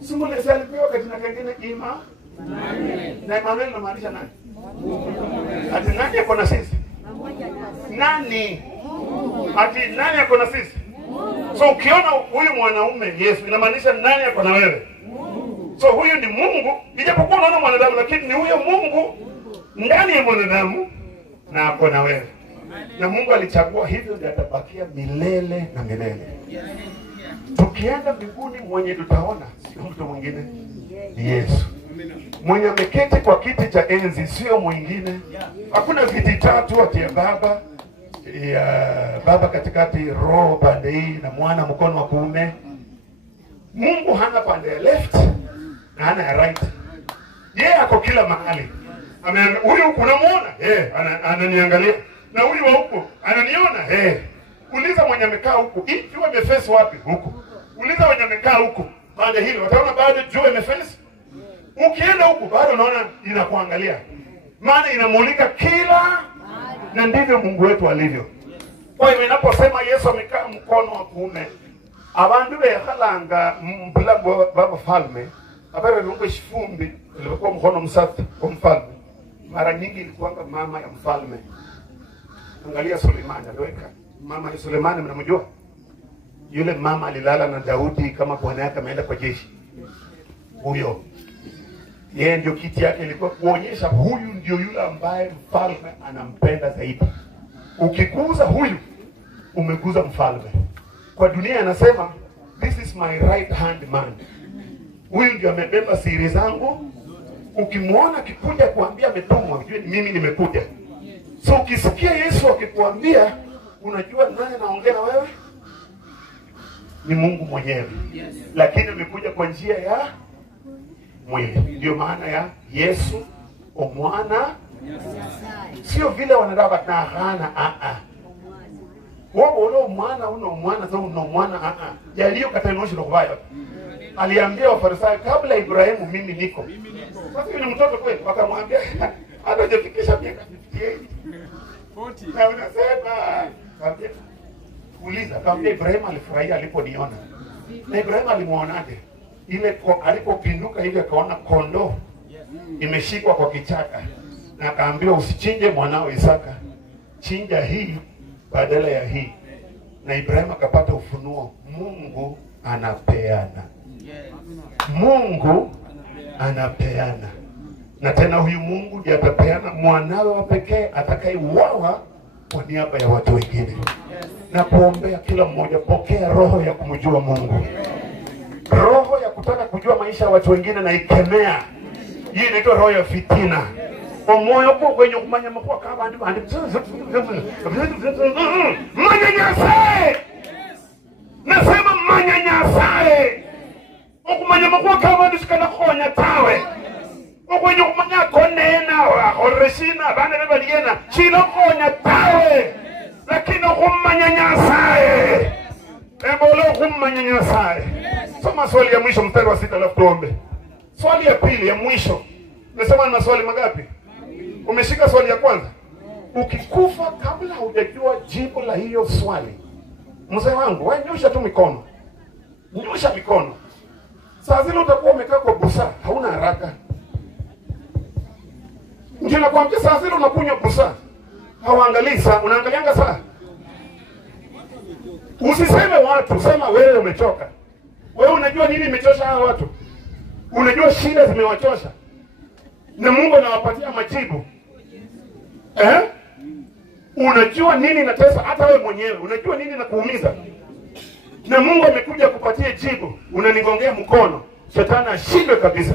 Simule alipewa katika kengine ima. Na Emmanuel inamaanisha nani? Ati nani yako na sisi? Nani? Ati nani yako na sisi? So ukiona huyu mwanaume Yesu inamaanisha nani yako na wewe? So huyu ni Mungu, ijapokuwa unaona mwanadamu lakini ni huyo Mungu ndani ya mwanadamu na ako na wewe. Na Mungu alichagua hivyo ndio atabakia milele na milele. Tukienda mbinguni mwenye tutaona sio mtu mwingine, ni Yesu. Mwenye ameketi kwa kiti cha enzi sio mwingine. Hakuna viti tatu ati ya baba, ya baba katikati, roho pande hii na mwana mkono wa kuume. Mungu hana pande ya left na hana ya right. Yeye ako kila mahali. Huyu unamuona? Ananiangalia. Na huyu wa huko ananiona? Uliza mwenye amekaa huko, jua imeface wapi? Huko. Uliza mwenye amekaa huko, pande hilo, wataona bado jua imeface. Ukienda huko bado unaona inakuangalia. Maana inamulika kila, na ndivyo Mungu wetu alivyo. Kwa hiyo ninaposema Yesu amekaa mkono wa kuume, abantu behalanga mplago baba falme, abere lungu shifumbi ilikuwa mkono msati kwa mfalme. Mara nyingi ilikuwa mama ya mfalme. Angalia Sulemani aliweka mama ya Sulemani, mnamjua? Yule mama alilala na Daudi kama bwana yake ameenda kwa jeshi. Huyo yeye ndio kiti yake ilikuwa kuonyesha huyu ndio yule ambaye mfalme anampenda zaidi. Ukikuza huyu umeguza mfalme. Kwa dunia anasema this is my right hand man. Huyu ndio amebeba siri zangu. Ukimwona akikuja kuambia ametumwa, ujue mimi nimekuja. So ukisikia Yesu akikuambia, unajua nani anaongea na wewe? Ni Mungu mwenyewe. Lakini amekuja kwa njia ya mwili. Ndio maana ya Yesu omwana, sio vile wanadawa na hana wao mwana uno mwana sio uno mwana yaliyo katanoshi robayo. Aliambia Wafarisayo, kabla Ibrahimu mimi niko. Sasa yule mtoto kweli wakamwambia hatajafikisha miaka 58. Na unasema kaambia uliza kaambia Ibrahimu alifurahia aliponiona. Na Ibrahimu alimuonaje? Ile alipopinduka hivi akaona kondoo imeshikwa kwa kichaka. Na akaambiwa usichinje mwanao Isaka. Chinja hii badala ya hii. Na Ibrahimu akapata ufunuo, Mungu anapeana. Mungu anapeana. Na tena huyu Mungu ndiye atapeana mwanawe wa pekee atakayeuawa kwa niaba ya watu wengine. Na kuombea kila mmoja, pokea roho ya kumjua Mungu. Roho ya kutaka kujua maisha ya watu wengine na ikemea. Hii inaitwa roho ya fitina. Omoyo kwa kwenye kumanya mkuu kama andi manyanyasae. Nasema manyanyasae. Okumanya mkuu kama andi sikana konya tawe. Okwenye kumanya konena wa oreshina bana beba liena chino konya tawe. Lakini okummanyanyasae. Ebolo okummanyanyasae. Soma swali ya mwisho mstari wa 6 alafu tuombe. Swali ya pili ya mwisho. Nasema ni maswali mangapi? Umeshika swali ya kwanza. Ukikufa kabla hujajua jibu la hiyo swali, mzee wangu, wewe nyosha tu mikono. Nyosha mikono. Saa zile utakuwa umekaa kwa busaa, hauna haraka. Ndio nakwambia saa zile unakunywa busaa. Hauangalii saa, unaangalianga saa. Usiseme watu, sema wewe umechoka. Wewe unajua nini imechosha hawa watu? Unajua shida zimewachosha. Na Mungu anawapatia majibu. Unajua nini natesa hata wewe mwenyewe. Unajua nini nakuumiza. Na Mungu amekuja kupatia jibu. Unanigongea mkono. Shetani ashindwe kabisa.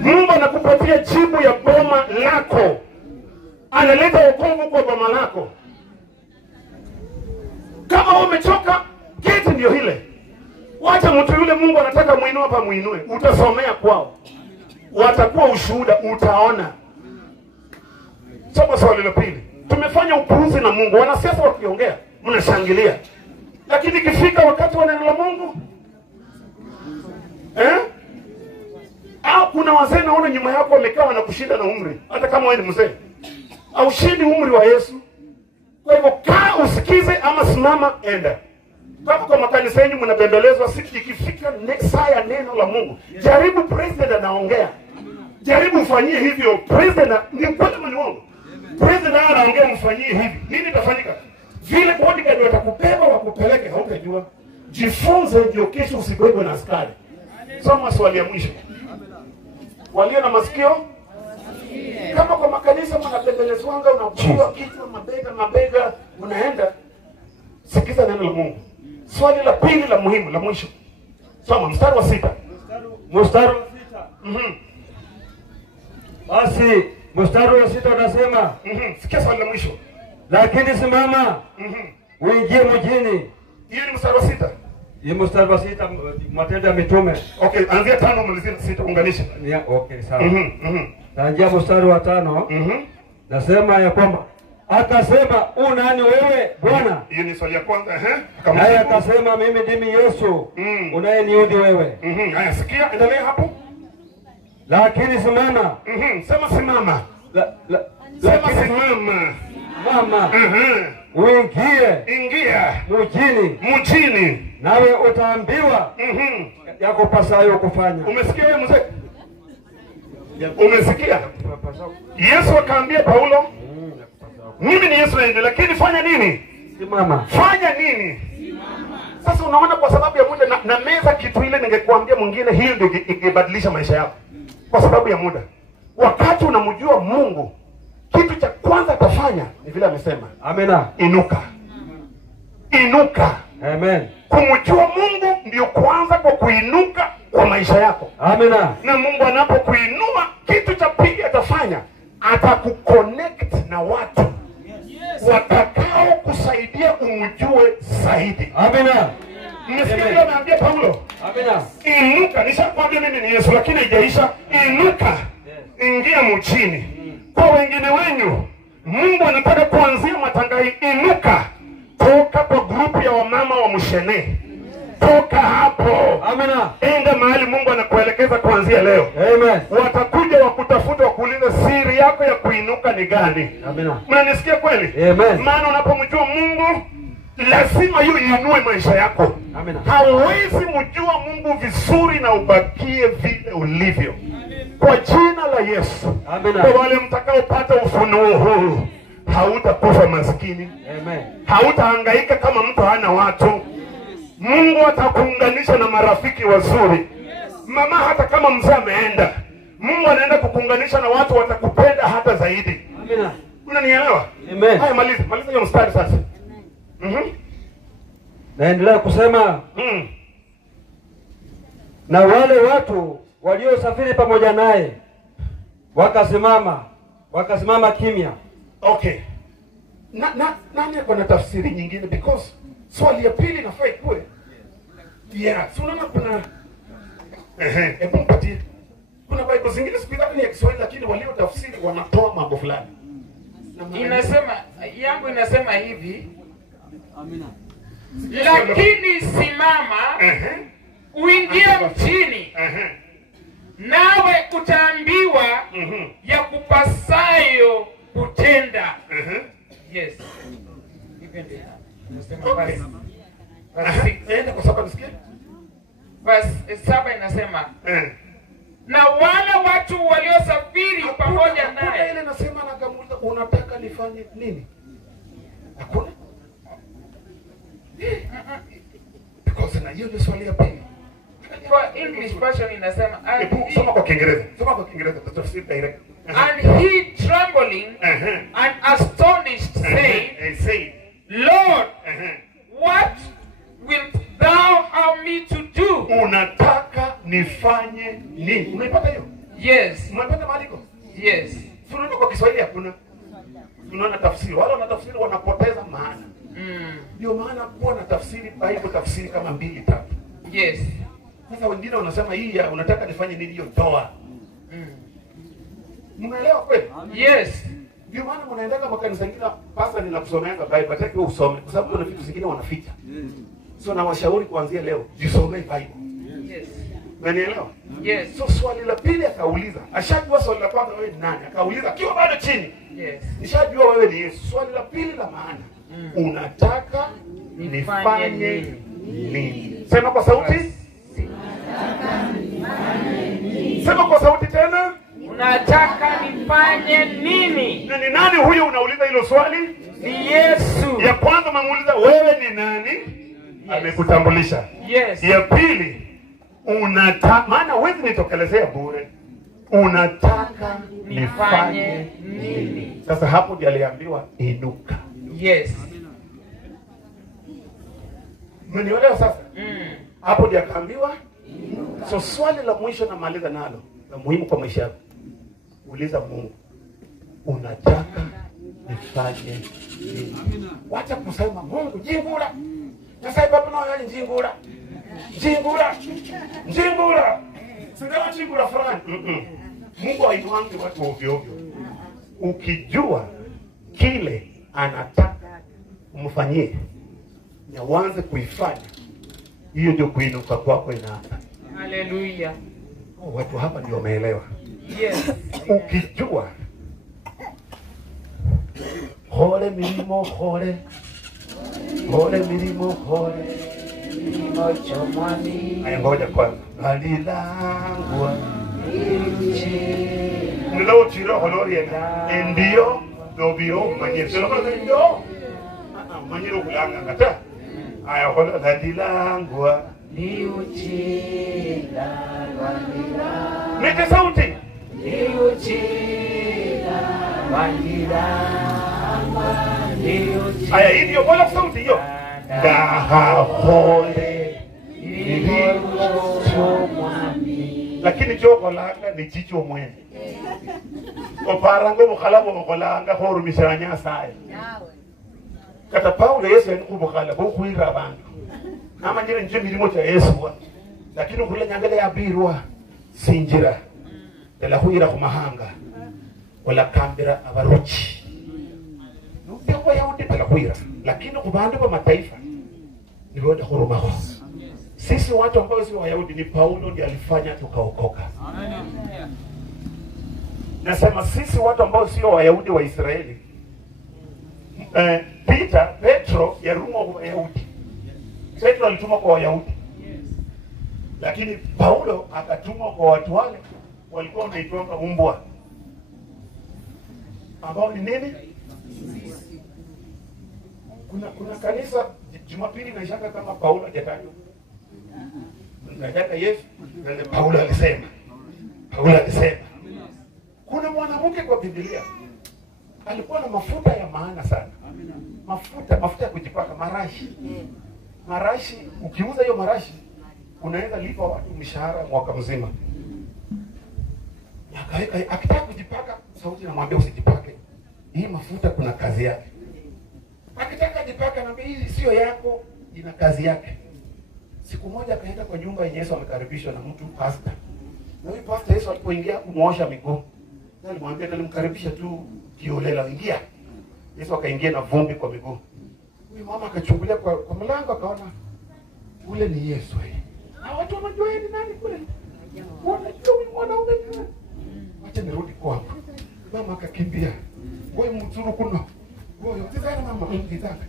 Mungu anakupatia jibu ya boma lako. Analeta wokovu kwa boma lako. Kama umechoka, keti ndio ile. Wacha mtu yule Mungu anataka muinue hapa muinue. Utasomea kwao. Watakuwa ushuhuda, utaona. Soma swali la pili. Tumefanya upuuzi na Mungu. Wanasiasa wakiongea, mnashangilia. Lakini ikifika wakati wa neno la Mungu, au kuna wazee naona nyuma yako wamekaa wanakushinda na umri, hata kama wewe ni mzee. Au shindi umri wa Yesu. Kwa hivyo kaa usikize ama simama enda. Kama kwa makanisa yenu mnabembelezwa, siku ikifika saa ya neno la Mungu, jaribu president anaongea. Jaribu ufanyie hivyo. President ni kweli ni uongo. President anaongea mfanyie hivi. Nini itafanyika? Vile bodyguard watakubeba wakupeleke hautajua. Jifunze ndio kesho usibebwe na askari. Soma swali ya mwisho. Walio na masikio? Kama kwa makanisa mnabembelezwanga unachukua kichwa mabega unaenda, sikiza neno la Mungu. Swali la pili la muhimu la mwisho. Soma mstari wa 6. Mstari wa 6. Basi mstari wa 6 unasema, sikia swali la mwisho. Lakini simama, uingie mjini. Hiyo ni mstari wa 6. Hii mstari wa 6 Matendo ya Mitume. Okay, anzia 5 malizia 6 unganisha. Okay, sawa. Anzia mstari wa 5. Nasema ya kwamba akasema, "Unani wewe Bwana?" Hiyo ni swali ya kwanza, Naye akasema, "Mimi ndimi Yesu, unayeniudhi wewe." Haya, sikia, endelea hapo. Lakini simama. Sema simama. Sema simama. Mama. Ingia mjini. Nawe utaambiwa yakupasayo kufanya. Umesikia wewe mzee? Umesikia? Yesu akaambia Paulo, mimi ni Yesu ndiye, lakini fanya nini? Simama. Fanya nini? Sasa unaona, kwa sababu ya muda na meza kitu ile ningekuambia mwingine, hiyo ndio ingebadilisha maisha yako. Kwa sababu ya muda. Wakati unamjua Mungu, kitu cha kwanza atafanya ni vile amesema. Amina. Inuka. Amen. Kumjua Mungu ndio kwanza kwa kuinuka kwa maisha yako. Amina. Na Mungu anapokuinua, kitu cha pili atafanya, atakuconnect na watu watakao kusaidia umjue zaidi. Amina. Mmesikia anaambia Paulo? Amina. Inuka, nishakwambia mimi ni Yesu, lakini haijaisha. Inuka. Ingia humu chini. Kwa wengine wenyu, Mungu anataka kuanzia Matangai. Inuka, toka kwa grupu ya wamama wa Mshene. Toka hapo. Amina. Enda mahali Mungu anakuelekeza kuanzia leo. Amen. Watakuja wakutafuta, wakuuliza siri yako ya kuinuka ni gani? Amina. Mnanisikia kweli? Amen. Maana unapomjua Mungu lazima yu inue maisha yako. Amina. Hawezi mjua Mungu vizuri na ubakie vile ulivyo. Kwa jina la Yesu. Amina. Kwa wale mtakaopata ufunuo huu, hautakufa maskini. Amen. Hautahangaika kama mtu hana watu. Mungu atakuunganisha na marafiki wazuri. Mama, hata kama mzee ameenda, Mungu anaenda kukuunganisha na watu watakupenda hata zaidi. Amina. Unanielewa? Amen. Haya, maliza hiyo mstari sasa. Naendelea kusema na wale watu waliosafiri pamoja naye wakasimama kimya. Okay. Nani ako na tafsiri nyingine? Because swali ya pili nafaa ikuwe. Si unaona kuna hebu mpatie. Kuna Bible zingine siku ni ya Kiswahili lakini walio tafsiri wanatoa mambo fulani. Inasema yangu inasema hivi. Amina. Lakini simama uingie mjini. Nawe utaambiwa ya kupasayo kutenda. Yes. Verse 7 inasema na wale watu waliosafiri pamoja naye. Ile nasema na kamuuliza unataka nifanye nini? Hakuna. Because na hiyo ni swali ya pili. Kwa English version inasema soma kwa Kiingereza. Soma kwa Kiingereza tafsiri direct. And he trembling and astonished said, Lord, what wilt thou have me to do? Unataka nifanye nini? Unaipata hiyo? Yes. Unapata maandiko? Yes. Tunaona kwa Kiswahili hakuna. Tunaona tafsiri. Wale wanatafsiri wanapoteza maana. Ndio maana kuwa na tafsiri Bible tafsiri kama 2 3. Yes. Sasa wengine wanasema hii ya unataka nifanye nini hiyo toa. Mnaelewa kweli? Yes. Ndio maana mnaendaga makanisa mengine pasa ninakusomeanga Bible hataki wewe usome kwa sababu kuna vitu zingine wanaficha. So na washauri kuanzia leo jisomee Bible. Yes. Unanielewa? Yes. So swali la pili akauliza, ashajua swali la kwanza wewe ni nani? Akauliza akiwa bado chini. Yes. Nishajua wewe ni Yesu. Swali la pili la maana. Unataka nifanye nini? Sema kwa sauti. Sema kwa sauti tena. Unataka nifanye nini? Na ni nani huyo unauliza hilo swali? Ni Yesu. Ya kwanza unamuuliza wewe ni nani? Yes. Amekutambulisha. Yes. Ya pili unataka, maana wewe nitokelezea bure. Unataka nifanye nini? Sasa hapo ndiye aliambiwa inuka. Yes. Mnielewa sasa? Hapo ndiye akaambiwa. So swali la mwisho namaliza nalo, la muhimu kwa maisha yako. Uliza Mungu, unataka nifanye nini? Wacha kusema Mungu jingura. Sasa baba na yeye jingura. Jingura. Sasa jingura fulani. Mungu haiwangi watu ovyo ovyo. Ukijua kile anataka umfanyie na uanze kuifanya, hiyo ndio kuinuka kwako inaanza. Hallelujah. Watu hapa ndio wameelewa. Yes. Ukijua hole milimo hole milimo chomani. Aya, ngoja kwanza. Balilangwa nilo chiro holori ndio dobiro manyiro. Sio kama ndio. Manyiro kulanga kata. Aya, hola balilangwa liuchila walila. Mete sauti. Liuchila walila. Aya, hii ndio bola sauti hiyo. Dahahole nilichomwani. Lakini joko langa ni jicho mwene. Oparango mukhalabo mukolanga khorumisha nyasaye. Kata Paulo Yesu alikubukhala bokuira abantu. Ama njira nje milimo cha Yesu. Lakini kule nyangale ya birwa sinjira. Dela huira kumahanga. wala kambira abaruchi nubia kwa Yahudi pala kuira, lakini kubande kwa mataifa ni wote hurumaho. Sisi watu ambao si Wayahudi ni Paulo ndiye alifanya tukaokoka. Nasema sisi watu ambao sio Wayahudi wa Israeli, Petro yarumwa kwa Wayahudi. Petro alitumwa kwa Wayahudi, lakini Paulo akatumwa kwa watu wale walikuwa wanaitwa umbwa, ambao ni nini? Kuna kanisa Jumapili na shaka kama Paulo hajatajwa. Najaka Yesu na Paulo alisema. Kuna mwanamke kwa Biblia alikuwa na mafuta ya maana sana. Mafuta ya kujipaka, marashi. Ukiuza hiyo marashi unaweza lipa watu mshahara mwaka mzima. Akitaka kujipaka, sauti inamwambia usijipake. Hii mafuta kuna kazi yake. Akitaka jipaka, anambia hii sio yako, ina kazi yake. Siku moja akaenda kwa nyumba ya Yesu, amekaribishwa na mtu pastor. Na huyu pastor Yesu alipoingia kumuosha miguu, na alimwambia nilimkaribisha tu kiolela, ingia. Yesu akaingia na vumbi kwa miguu. Huyu mama akachungulia kwa mlango, akaona ule ni Yesu. Na watu wanajua ni nani kule? Wanajua huyu mwanaume ni nani? Acha nirudi kwangu. Mama akakimbia. Wewe mzuru kuna. Wewe utazana mama ungetaka.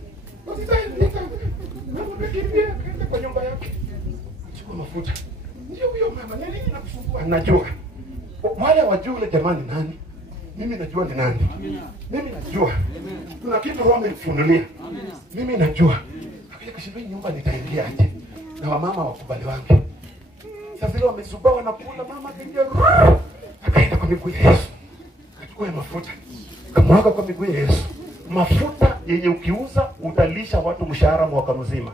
Mama akakimbia kaenda kwa nyumba yake. Chukua mafuta. Ndio huyo mama, nini nakusumbua? Najua. Wale wajua yule jamani nani? Mimi najua ni nani. Mimi najua. Kuna kitu Roho amenifunulia. Mimi najua. Akaja kashindwa nyumba nitaingia aje. Na wamama wakubali wangu. Sasa leo wamesubaa wanakula, mama akaingia. Akaenda kwa miguu ya Yesu. Akachukua mafuta. Akamwaga kwa miguu ya Yesu. Mafuta yenye ukiuza utalisha watu mshahara mwaka mzima.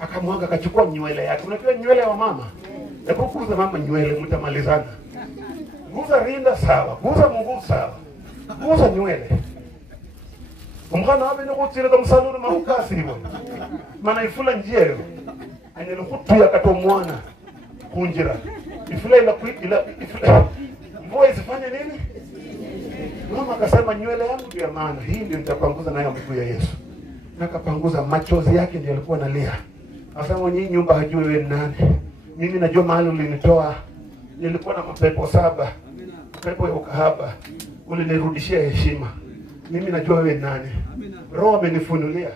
Akamwaga, akachukua nywele yake. Unajua nywele ya mama? Hebu kuuza mama nywele mtamalizana. Guza rinda sawa, guza mguu sawa. Guza nywele. Umkhana wabe nokutira kamsaluru mahukasi hivyo. Maana ifula njero. Anyelokutu yakatomwana kunjira. Ifula ifula. Mvua isifanye nini? Mama akasema nywele yangu ndio maana. Hii ndio nitapanguza nayo miguu ya Yesu. Nakapanguza, machozi yake ndio alikuwa analia. Akasema nyinyi nyumba hajui wewe nani. Mimi najua mahali ulinitoa. Nilikuwa na mapepo 7. Pepo ya ukahaba. Ulinirudishia heshima. Mimi najua wewe nani. Roho amenifunulia.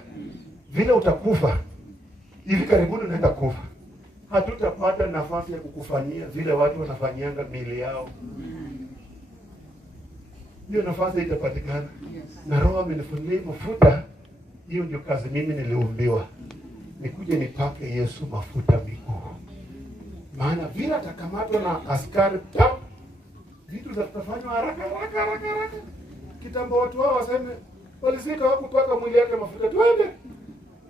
Vile utakufa, hivi karibuni unaenda kufa. Hatutapata nafasi ya kukufanyia vile watu wanafanyianga miili yao. Hiyo nafasi itapatikana. Na Roho amenifunulia mafuta. Hiyo ndio kazi mimi niliumbiwa. Nikuje nipake Yesu mafuta miguu. Maana vile atakamatwa na askari, vitu zitafanywa haraka. Kitambo watu wao waseme walisika wakupaka mwili yake mafuta, twende.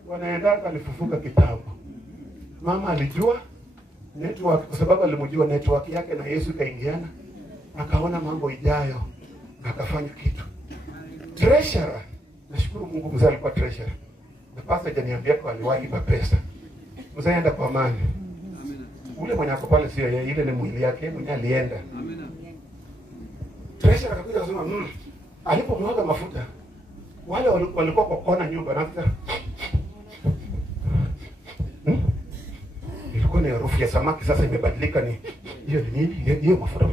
Wanaenda kalifufuka kitambo. Mama alijua network, kwa sababu alimjua network yake na Yesu kaingiana. Akaona mambo ijayo, akafanya kitu. Treasurer, nashukuru Mungu mzee alikuwa treasurer. Na pastor janiambia kwa aliwahi pesa. Mzee aenda kwa amani. Ule mwenye ako pale sio yeye, ile ni mwili yake mwenye alienda. Treasurer akakuja kusema alipomwaga mafuta, wale walikuwa kwa kona nyumba na ilikuwa ni harufu ya samaki, sasa imebadilika ni hiyo ni nini? Hiyo mafuta.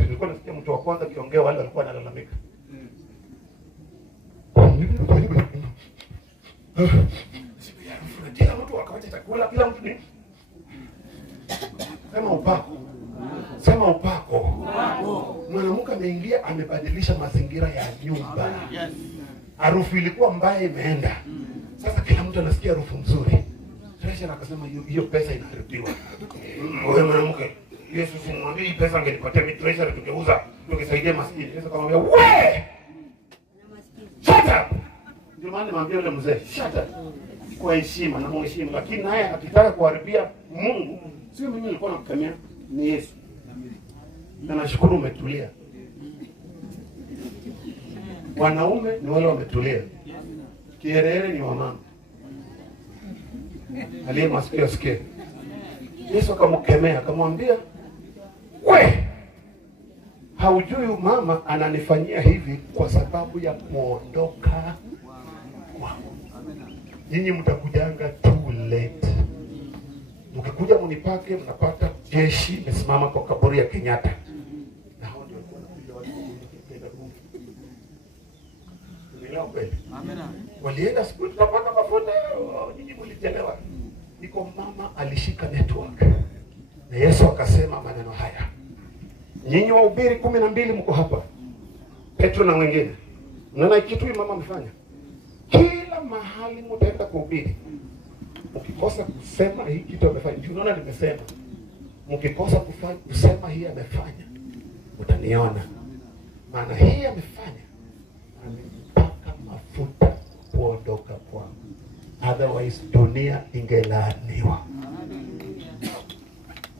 Nilikuwa nasikia mtu wa kwanza kiongea, wale walikuwa wanalalamika. Kila mtu akawacha chakula, kila mtu ni sema upako. Mwanamke ameingia, amebadilisha mazingira ya nyumba. Harufu ilikuwa mbaya imeenda. Sasa kila mtu anasikia harufu nzuri. Treasurer akasema hiyo pesa inaharibiwa. Wewe mwanamke, Yesu simwambie hii pesa angenipatia mimi treasurer, tungeuza tungesaidia maskini. Yesu akamwambia, "We! Shut up." Ndio maana nimwambia yule mzee, "Shut up." Kwa heshima na mheshimu, lakini naye akitaka kuharibia Mungu, sio mimi nilikuwa namkemea, ni Yesu. Na nashukuru umetulia. Wanaume ni wale wametulia. Kiherehere ni wamama. Aliye masikio sikia. Yesu akamkemea, akamwambia, "We! Haujui mama ananifanyia hivi kwa sababu ya kuondoka kwangu. Nyinyi mtakujanga too late. Mkikuja mnipake, mnapata jeshi imesimama kwa kaburi ya Kenyatta. Na hao ndio wanakuja watu kwenda Mungu. Unaelewa kweli? Amina. Walienda siku tutapaka mafuta, nyinyi mlichelewa. Niko mama alishika network. Na Yesu akasema maneno haya. Nyinyi wahubiri 12 mko hapa. Petro na wengine. Unaona kitu hii mama amefanya? Kila mahali mtaenda kuhubiri. Mkikosa kusema hii kitu amefanya, unaona nimesema. Mkikosa kusema hii amefanya, utaniona. Maana hii amefanya, amepaka mafuta kuondoka kwangu. Otherwise dunia ingelaaniwa.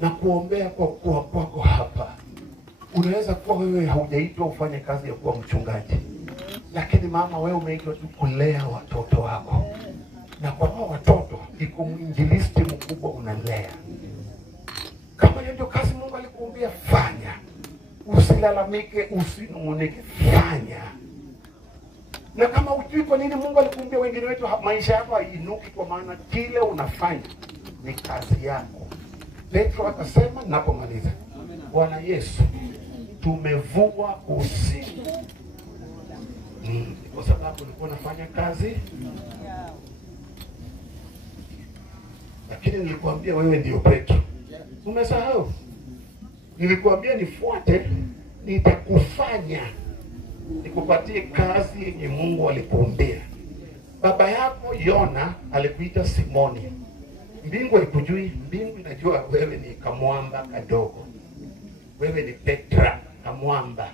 Na kuombea kwa kuwa kwako hapa. Unaweza kuwa wewe haujaitwa ufanye kazi ya kuwa mchungaji. Lakini mama, wewe umeitwa tu kulea watoto wako. Na kwa hao watoto iko mwinjilisti mkubwa unalea. Kama hiyo ndio kazi Mungu alikuambia fanya. Usilalamike, usinungunike, fanya. Na kama hujui kwa nini Mungu alikuambia wengine wetu maisha yako hainuki, kwa maana kile unafanya ni kazi yako. Petro akasema ninapomaliza, Bwana Yesu, tumevua usiku. Kwa sababu ulikuwa unafanya kazi. Lakini nilikuambia wewe ndio Petro. Umesahau? Nilikuambia nifuate, nitakufanya. Nikupatie kazi yenye Mungu alikuambia. Baba yako Yona alikuita Simoni. Mbingu haikujui, mbingu inajua wewe ni kamwamba kadogo. Wewe ni Petra, kamwamba.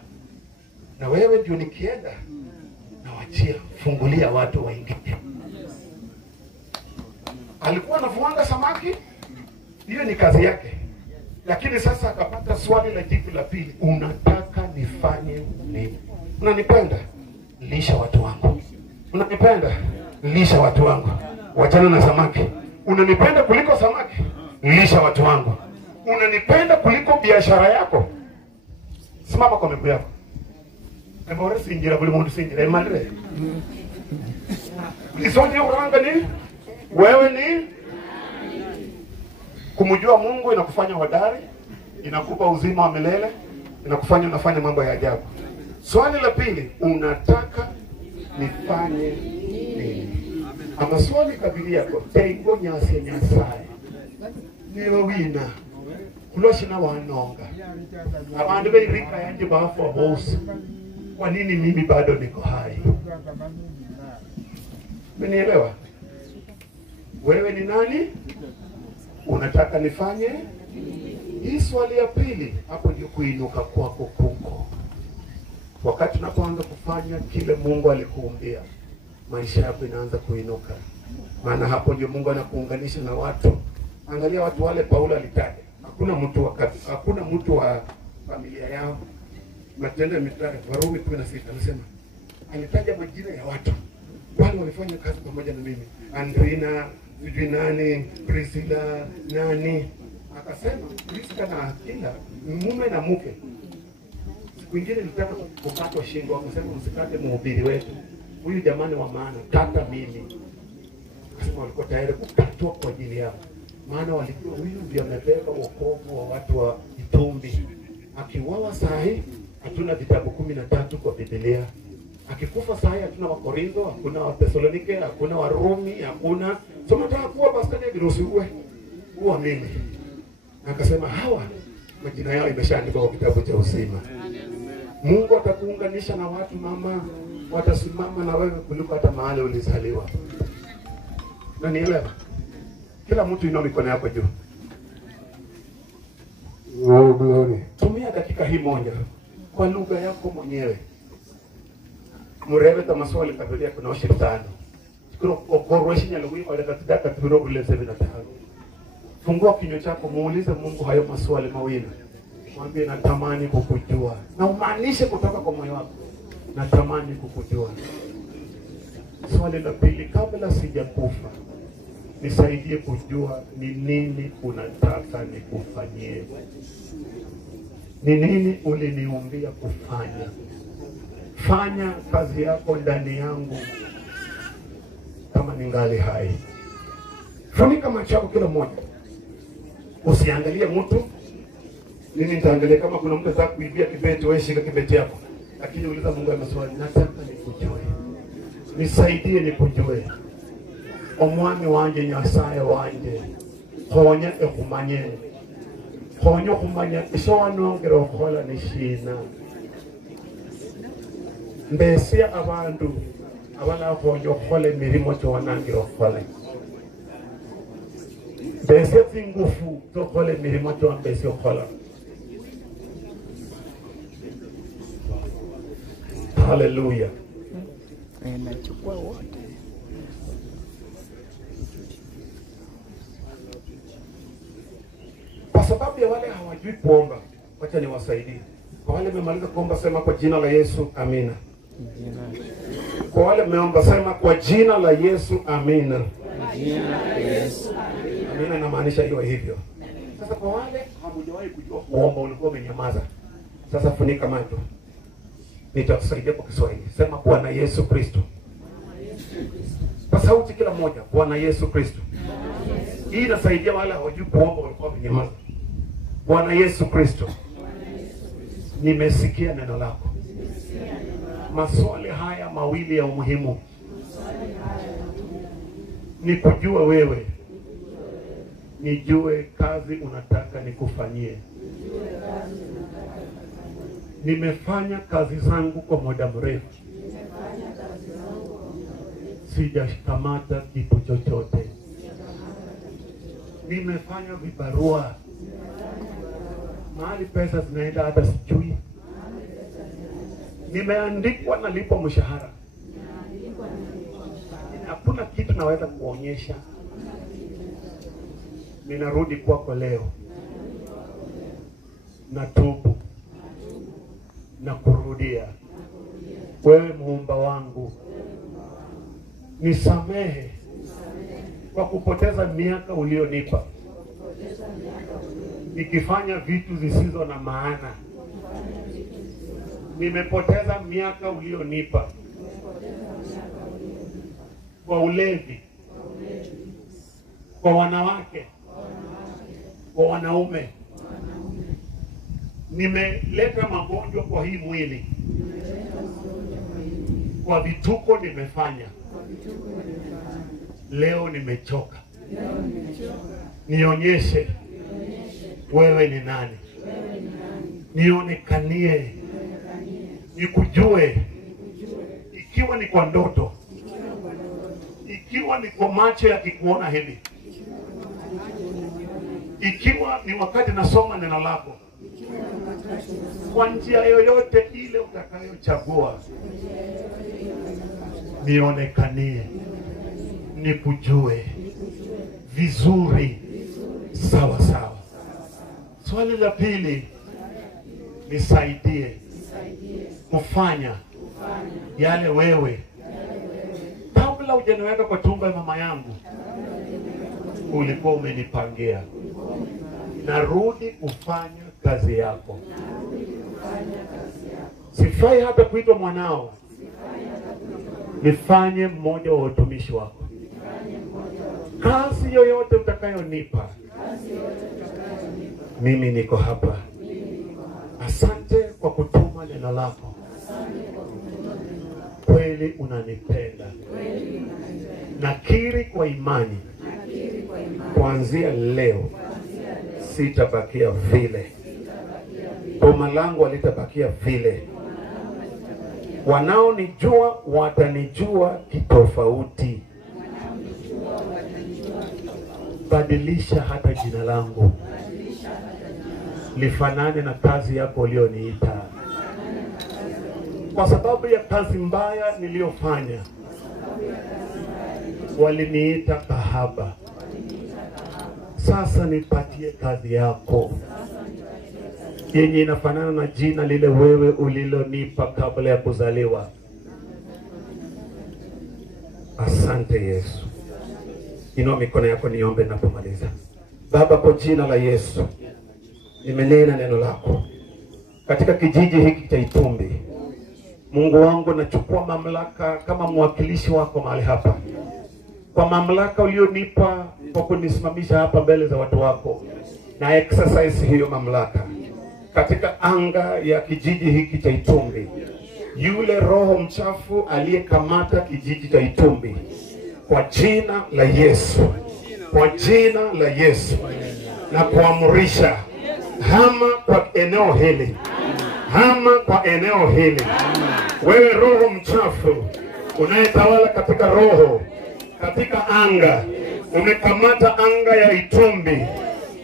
Na wewe ndio nikienda nawachia, fungulia watu waingie. Alikuwa anavuanga samaki, hiyo ni kazi yake. Lakini sasa akapata swali la jibu la pili, unataka nifanye nini? Unanipenda? Lisha watu wangu. Unanipenda? Lisha watu wangu. Wachana na samaki. Unanipenda kuliko samaki? Lisha watu wangu. Unanipenda kuliko biashara yako? Simama kwa miguu yako. Mbona sinjira buli muntu sinjira imandire? Isonje uranga nini? Wewe ni kumjua Mungu inakufanya hodari, inakupa uzima wa milele, inakufanya unafanya mambo ya ajabu. Swali la pili, unataka nifanye nini? Ama swali kabili yako, tengo nyasi ya Nyasaye. Niwe wina. Kuloshina wanonga. Abantu berika yanje bafu wa bosi. Kwa nini mimi bado niko hai? Umenielewa? Wewe ni nani? Unataka nifanye? Hii swali ya pili, hapo ndio kuinuka kwako kuko. Wakati unapoanza kufanya kile Mungu alikuumbia, maisha yako inaanza kuinuka. Maana hapo ndio Mungu anakuunganisha na watu. Angalia watu wale Paulo alitaja. Hakuna mtu wa familia yao. Matendo mitatu, Warumi 16 anasema alitaja majina ya watu wale walifanya kazi pamoja na mimi. Andrina, nani, Priscilla, nani. Akasema Priscilla na Aquila mume na mke. Siku nyingine nilitaka kukatwa shingo, akasema msikate mhubiri wetu. Huyu jamani wa maana, kata mimi. Akasema walikuwa tayari kukatwa kwa ajili yao. Maana walikuwa huyu ndiye amebeba wokovu wa watu wa Itumbi. Akiuawa sahi hatuna vitabu 13 kwa Biblia. Akikufa sahi hatuna Wakorintho, hakuna Wathesalonike, hakuna Warumi, hakuna. Soma takuwa bastani virusi uwe mimi. Akasema hawa majina yao imeshaandikwa kwa kitabu cha uzima. Mungu atakuunganisha na watu mama, watasimama na wewe kuliko hata mahali ulizaliwa. Na nielewa. Kila mtu inua mikono yako juu. Oh, glory. Tumia dakika hii moja kwa lugha yako mwenyewe. Murebe ta maswali kabiria kuna washirikano. Kuro okoroshi nyalugui kwa dakika tubiro ule 75. Fungua kinywa chako, muulize Mungu hayo maswali mawili. Mwambie natamani kukujua. Na umaanishe kutoka kwa moyo wako. Natamani kukujua. Swali la pili, kabla sijakufa, nisaidie kujua ni nini unataka nikufanyie. Ni nini uliniumbia kufanya? Fanya kazi yako ndani yangu kama ningali hai. Funika macho yako kila mmoja. Usiangalie mtu. Nini nitaangalia? Kama kuna mtu anataka kuibia kibeti, wewe shika kibeti yako. Lakini uliza Mungu maswali, nataka nikujue. Nisaidie nikujue. Omwami wanje Nyasaye wanje. Honya ekumanye. Honya kumanya ishowanongera okhola nishina. Mbesia abantu abana honya okhola emirimo kyowanangira okhola. Mbesia zingufu zokhola emirimo kyowanbesia okhola. Hallelujah. Kwa sababu ya wale hawajui kuomba, wacha niwasaidie. Kwa wale mmemaliza kuomba, sema kwa jina la Yesu, amina. Kwa wale mmeomba, sema kwa jina la Yesu, amina. Amina inamaanisha hiyo hivyo. Sasa kwa wale hamujawahi kujua kuomba, ulikuwa umenyamaza. Sasa funika macho. Nitakusaidia kwa Kiswahili. Sema Bwana Yesu Kristo. Kwa sauti kila mmoja, Bwana Yesu Kristo. Hii inasaidia wale hawajui kuomba, walikuwa wamenyamaza. Bwana Yesu Kristo. Nimesikia neno lako. Maswali haya mawili ya umuhimu. Nikujua wewe. Nijue kazi unataka nikufanyie. Nimefanya kazi zangu kwa muda mrefu. Sijashikamata kitu chochote. Nimefanya vibarua. Mahali pesa zinaenda hata sijui. Nimeandikwa na lipo mshahara. Hakuna kitu naweza kuonyesha. Ninarudi kwako leo. Natubu. Na kurudia. Wewe muumba wangu. Nisamehe kwa kupoteza miaka ulionipa. Nikifanya vitu zisizo na maana. Nimepoteza miaka ulionipa. Kwa ulevi. Kwa wanawake. Kwa wanaume. Nimeleta magonjwa kwa hii mwili. Kwa vituko nimefanya. Leo nimechoka. Nionyeshe wewe ni nani. Nionekanie. Nikujue. Ikiwa ni kwa ndoto. Ikiwa ni kwa macho yakikuona hivi. Ikiwa ni wakati nasoma neno lako. Kwa njia yoyote ile utakayochagua. Nionekanie. Nikujue vizuri sawa sawa. Swali la pili, nisaidie kufanya yale wewe kabla hujaniweka kwa tumbo ya mama yangu ulikuwa umenipangia. Narudi kufanya kazi yako. Sifai hata kuitwa mwanao. Nifanye mmoja wa utumishi wako. Kazi yoyote utakayonipa, mimi niko hapa. Asante kwa kutuma neno lako. Kweli unanipenda. Nakiri kwa imani. Kuanzia leo sitabakia vile. Boma langu halitabakia vile. Wanaonijua watanijua kitofauti. Badilisha hata jina langu lifanane na kazi yako ulioniita. Kwa sababu ya kazi mbaya niliyofanya, waliniita kahaba. Sasa nipatie kazi yako yenye inafanana na jina lile wewe ulilonipa kabla ya kuzaliwa. Asante Yesu. Inua mikono yako niombe napomaliza. Baba, kwa jina la Yesu, nimenena neno lako. katika kijiji hiki cha Itumbi. Mungu wangu, nachukua mamlaka kama mwakilishi wako mahali hapa, kwa mamlaka ulionipa kwa kunisimamisha hapa mbele za watu wako, na exercise hiyo mamlaka katika anga ya kijiji hiki cha Itumbi. Yule roho mchafu aliyekamata kijiji cha Itumbi, kwa jina la Yesu, kwa jina la Yesu, na kuamrisha hama kwa eneo hili, hama kwa eneo hili. Wewe roho mchafu unayetawala katika roho, katika anga, umekamata anga ya Itumbi,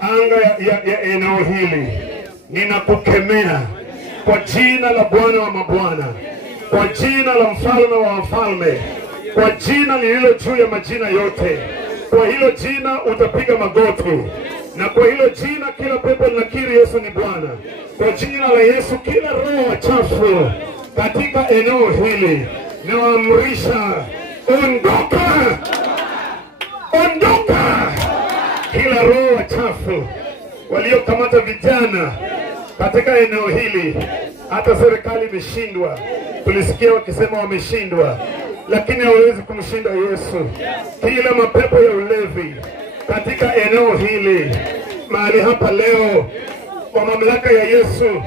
anga ya eneo hili, ninakukemea kwa jina la Bwana wa mabwana, kwa jina la mfalme wa wafalme, kwa jina lililo juu ya majina yote. Kwa hilo jina utapiga magoti, na kwa hilo jina kila pepo linakiri Yesu ni Bwana. Kwa jina la Yesu kila roho chafu katika eneo hili naamrisha, ondoka, ondoka. Kila roho chafu waliokamata vijana katika eneo hili, hata serikali imeshindwa. Tulisikia wakisema wameshindwa, lakini hawezi kumshinda Yesu. Kila mapepo ya ulevi katika eneo hili mahali hapa leo, kwa mamlaka ya Yesu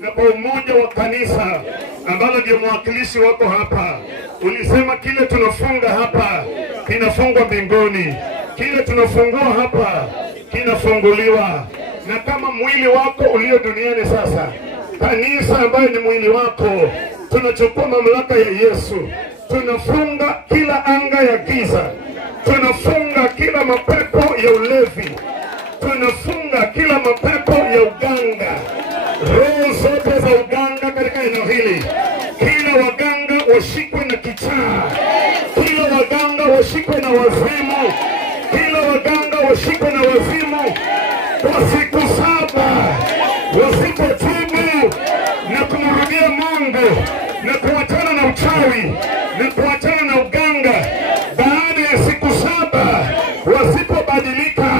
na kwa umoja wa kanisa ambalo ndio mwakilishi wako hapa, ulisema kile tunafunga hapa kinafungwa mbinguni, kile tunafungua hapa kinafunguliwa. Na kama mwili wako ulio duniani sasa, kanisa ambayo ni mwili wako, tunachukua mamlaka ya Yesu, tunafunga kila anga ya giza, tunafunga kila mapepo ya ulevi, tunafunga kila mapepo ya uganga, roho zote za uganga katika eneo hili. Kila waganga washikwe na kichaa, kila waganga washikwe na wazimu, kila waganga washikwe na wazimu. Kwa siku 7 wasipotubu na kumrudia Mungu na kuachana na uchawi na kuachana na uganga, baada ya siku 7 wasipobadilika,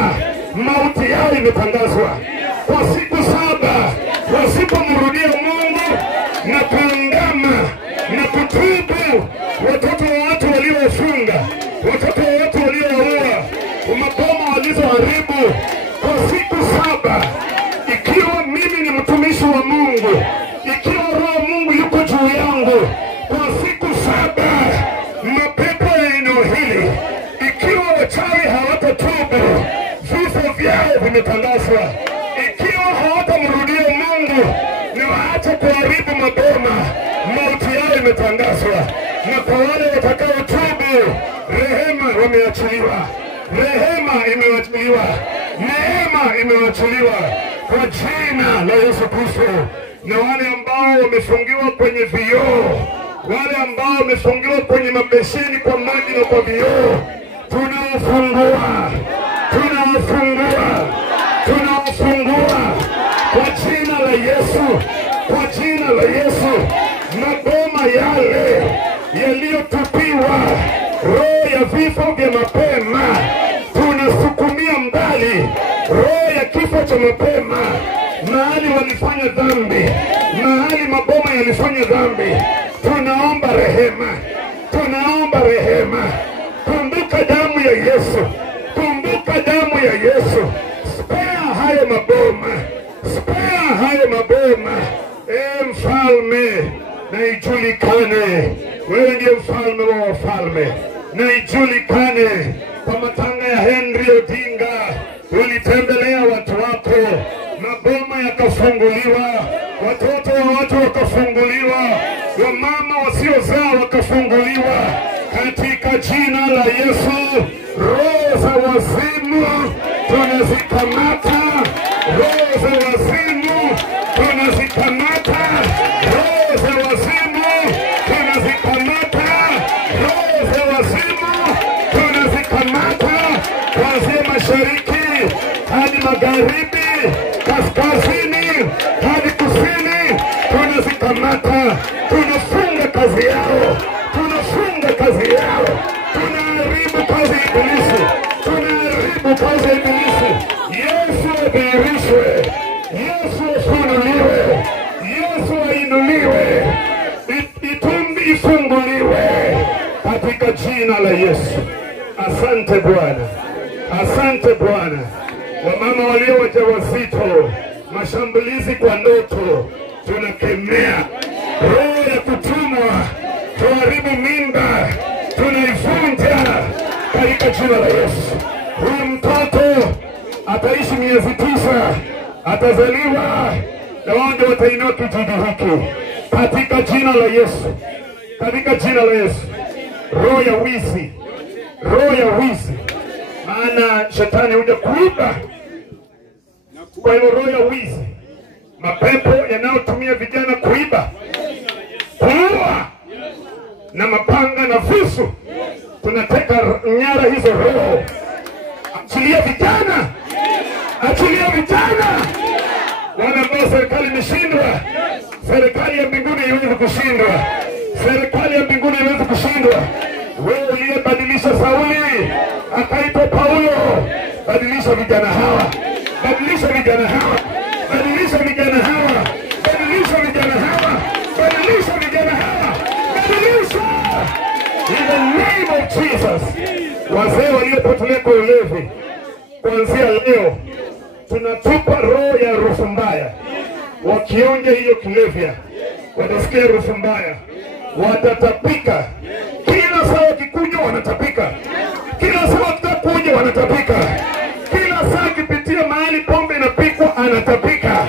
mauti yao imetangazwa. Kwa siku 7 wasipomrudia Mungu na kuungama na kutubu, watoto wa watu waliofunga, watoto wa watu walioua, maboma walizoharibu, kwa siku 7, ikiwa mimi ni mtumishi wa Mungu, ikiwa roho Mungu yuko juu yangu, kwa siku 7 mapepo ya eneo hili, ikiwa wachawi hawatatubu, vifo vyao vimetangazwa. Ikiwa hawatamrudia Mungu na waache kuharibu maboma, mauti yao imetangazwa. Na kwa wale watakaotubu, rehema wameachiliwa, rehema imeachiliwa, neema imeachiliwa kwa jina la Yesu Kristo. Na wale ambao wamefungiwa kwenye vioo, wale ambao wamefungiwa kwenye mabesheni kwa maji na kwa vioo, tunawafungua, tunawafungua, tunawafungua kwa jina la Yesu, kwa jina la Yesu. Maboma yale yaliyotupiwa, roho ya vifo vya mapema, tunasukumia mbali roho ya kifo cha mapema. Mahali walifanya dhambi, mahali maboma yalifanya dhambi, tunaomba rehema, tunaomba rehema. Kumbuka damu ya Yesu, kumbuka damu ya Yesu. Spare hayo maboma, spare hayo maboma. Mfalme, na ijulikane wewe ndiye mfalme wa wafalme, na ijulikane kwa matanga ya Henry Odinga ulitembelea watu wako, maboma yakafunguliwa, watoto wa watu wakafunguliwa, wamama wasiozaa wakafunguliwa katika jina la Yesu. Roho za wazimu tunazikamata, roho za wazimu tunazikamata, roho za wazimu tunazikamata, roho za wazimu tunazikamata, kuanzia mashariki hadi magharibi, kaskazini hadi kusini, tunazikamata. Tunafunga kazi yao, tunafunga kazi yao, tunaharibu kazi ya ibilisi, tunaharibu kazi ya ibilisi. Yesu adhihirishwe, Yesu afunuliwe, iinuliwe, itumbi ifunguliwe katika jina la Yesu. Asante Bwana, asante Bwana. Wamama walio wajawazito, mashambulizi kwa ndoto, tunakemea roho ya kutumwa, tuharibu mimba, tunaivunja katika jina la Yesu. Huyu mtoto ataishi miezi 9, atazaliwa na wao ndio watainua kijiji hiki katika jina la Yesu, katika jina la Yesu. Roho ya wizi, roho ya wizi, maana shetani huja kuiba. Kwa hiyo roho ya wizi, mapepo yanayotumia vijana kuiba, kuua na mapanga na visu, tunateka nyara hizo roho. Achilia vijana, achilia vijana. Wale ambao serikali imeshindwa, serikali ya mbinguni haiwezi kushindwa, serikali ya mbinguni haiwezi kushindwa. Wewe uliyebadilisha Sauli akaitwa Paulo, badilisha vijana hawa, badilisha vijana hawa, badilisha vijana hawa, badilisha vijana hawa, badilisha vijana hawa, badilisha in the name of Jesus. Wazee waliopotelea kwa ulevi, kuanzia leo tunatupa roho ya harufu mbaya. Wakionja hiyo kilevya, watasikia harufu mbaya, watatapika. Kila saa wakikunywa wanatapika, kila saa wakitakunywa wanatapika, kila saa kipitia mahali pombe inapikwa anatapika,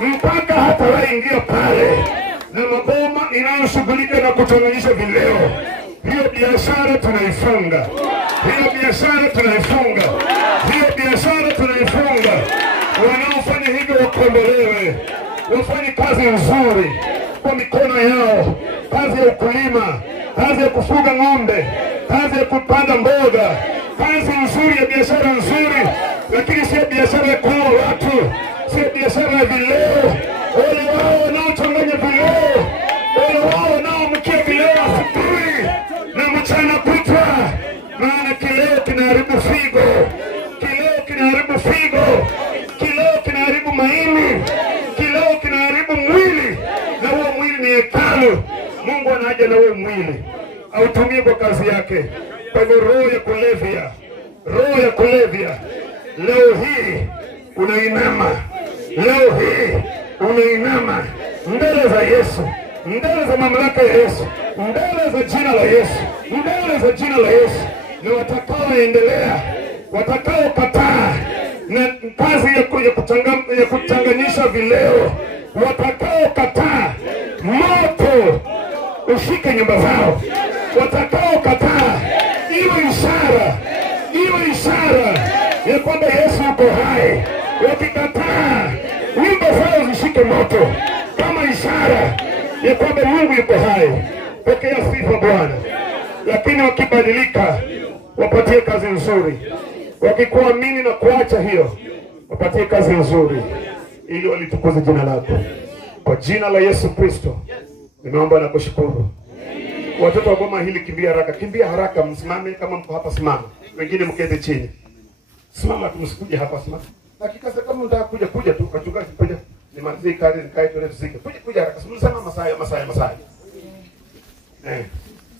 mpaka hata waingia pale. Na maboma inayoshughulika na kuchanganyisha vileo, hiyo biashara tunaifunga, hiyo biashara tunaifunga, hiyo biashara tunaifunga. Wanaofanya hivyo wakombolewe, wafanye kazi nzuri kwa mikono yao, kazi ya ukulima, kazi ya kufuga ng'ombe, kazi ya kupanda mboga, kazi nzuri ya biashara nzuri, lakini sio biashara ya kuua watu, sio biashara ya vileo. Wale wao wanaochanganya vileo, wale wao wanaomkia vileo asubuhi na mchana kutwa, maana kileo kinaharibu figo, kileo kinaharibu figo, kileo kinaharibu maini, kileo kinaharibu mwili, na huo mwili ni hekalu. Mungu anaja na huo mwili autumie kwa kazi yake. Kwa hivyo roho ya kulevya, roho ya kulevya, leo hii unainama, leo hii unainama mbele za Yesu, mbele za mamlaka ya Yesu, mbele za jina la Yesu, mbele za jina la Yesu. Na watakaoendelea, watakaokataa na kazi ya kuchanganyisha vileo, watakaokataa, moto ushike nyumba zao. Watakaokataa, iwe ishara, iwe ishara ya kwamba Yesu yuko hai. Wakikataa, nyumba zao zishike moto kama ishara ya kwamba Mungu yuko hai. Pokea sifa Bwana. Lakini wakibadilika, wapatie kazi nzuri. Wakikuamini na kuacha hiyo, wapatie kazi nzuri ili walitukuze jina lako. Kwa jina la Yesu Kristo nimeomba na kushukuru. Watoto wa boma hili, kimbia haraka, kimbia haraka, msimame. Kama mko hapa simama, wengine mkete chini. Simama tu, msikuje hapa, simama. Hakika kama unataka kuja tu, kachungaji kuja. Nimalizie kadi nikae tu nifike. Kuja haraka. Msema Masaya.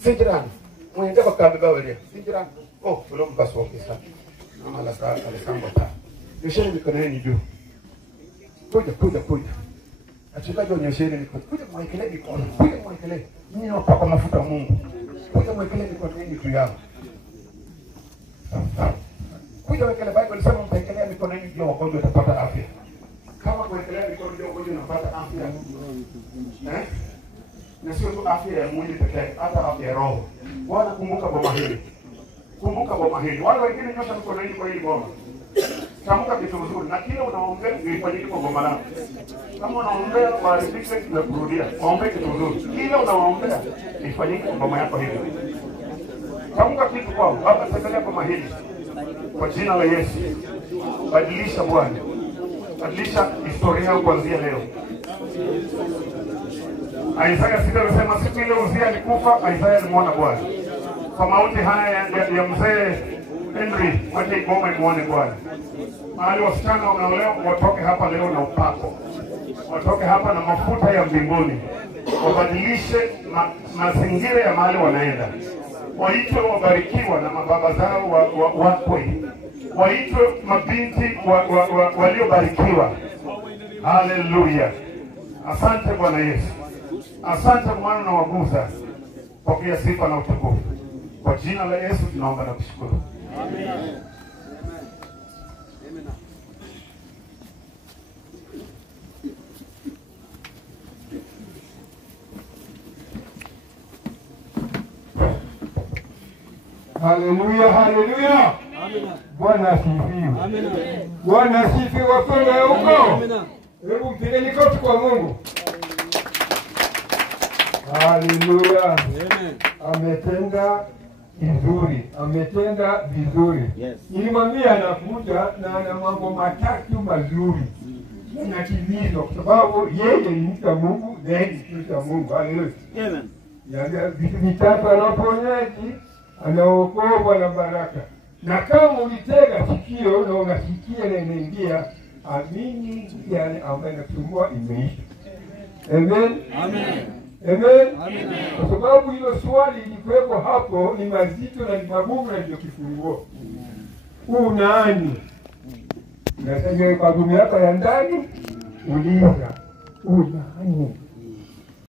Sijirani. Mwende kwa kambi bawe. Sijirani. Oh, tulo mbaso okay sana. Mama la saa alisamba ta. Yosheni mikono yenu juu. Kuja. Achikaje onyesheni mikono. Kuja mwekelee mikono. Kuja mwekelee. Mimi napaka mafuta Mungu. Kuja mwekelee mikono yenu juu yao. Kuja mwekelee, Bible inasema mtaekelea mikono yenu juu, wagonjwa watapata afya. Kama kuwekelea mikono juu, wagonjwa wanapata afya. Na sio tu afya ya mwili pekee, hata afya ya roho. Bwana, kumbuka boma hili. Kumbuka boma hili. Wale wengine nyosha mikono yenu kwa hili boma. Tamka kitu vizuri, na kile unaombea ifanyike kwa boma lako. Kama unaombea kuharibika na kurudia, waombe kitu vizuri. Kile unaombea ifanyike kwa boma yako hivi. Tamka kitu kwao, Baba, tembelea boma hili. Kwa jina la Yesu. Badilisha Bwana. Badilisha historia yao kuanzia leo. Isaya 6 anasema siku ile Uzia alikufa, Isaya alimuona Bwana. Kwa mauti haya ya mzee Henry, waje Goma muone Bwana. Mahali wasichana wameolewa, watoke hapa leo na upako. Watoke hapa na mafuta ya mbinguni. wabadilishe mazingira ya mahali wanaenda. Waitwe wabarikiwa na mababa zao wakwe. Waitwe mabinti waliobarikiwa. Haleluya. Asante Bwana Yesu. Asante Bwana na waguza. Pokea sifa na utukufu. Kwa jina la Yesu tunaomba na kushukuru. Amen. Haleluya, haleluya. Bwana asifiwe. Bwana asifiwe wapendwa huko. Hebu mpigeni kofi kwa Mungu. Haleluya. Ametenda vizuri, ametenda vizuri. Nilimwambia anakuja na ana mambo matatu mazuri. Anatimizwa kwa sababu yeye ni mtu wa Mungu, yeye ni mtu wa Mungu. Haleluya. Amen. Ya vitu vitatu: anaponyaji, anaokoa na baraka. Na kama ulitega sikio na unasikia na inaingia, amini yale ambayo natumwa imeisha. Amen. Amen. Amen. Amen. Kwa sababu hilo swali lilikuwepo hapo ni mazito na ni magumu na ndio kifunguo. Nani? Nasema kwa gumu yako ya ndani uliza. Nani?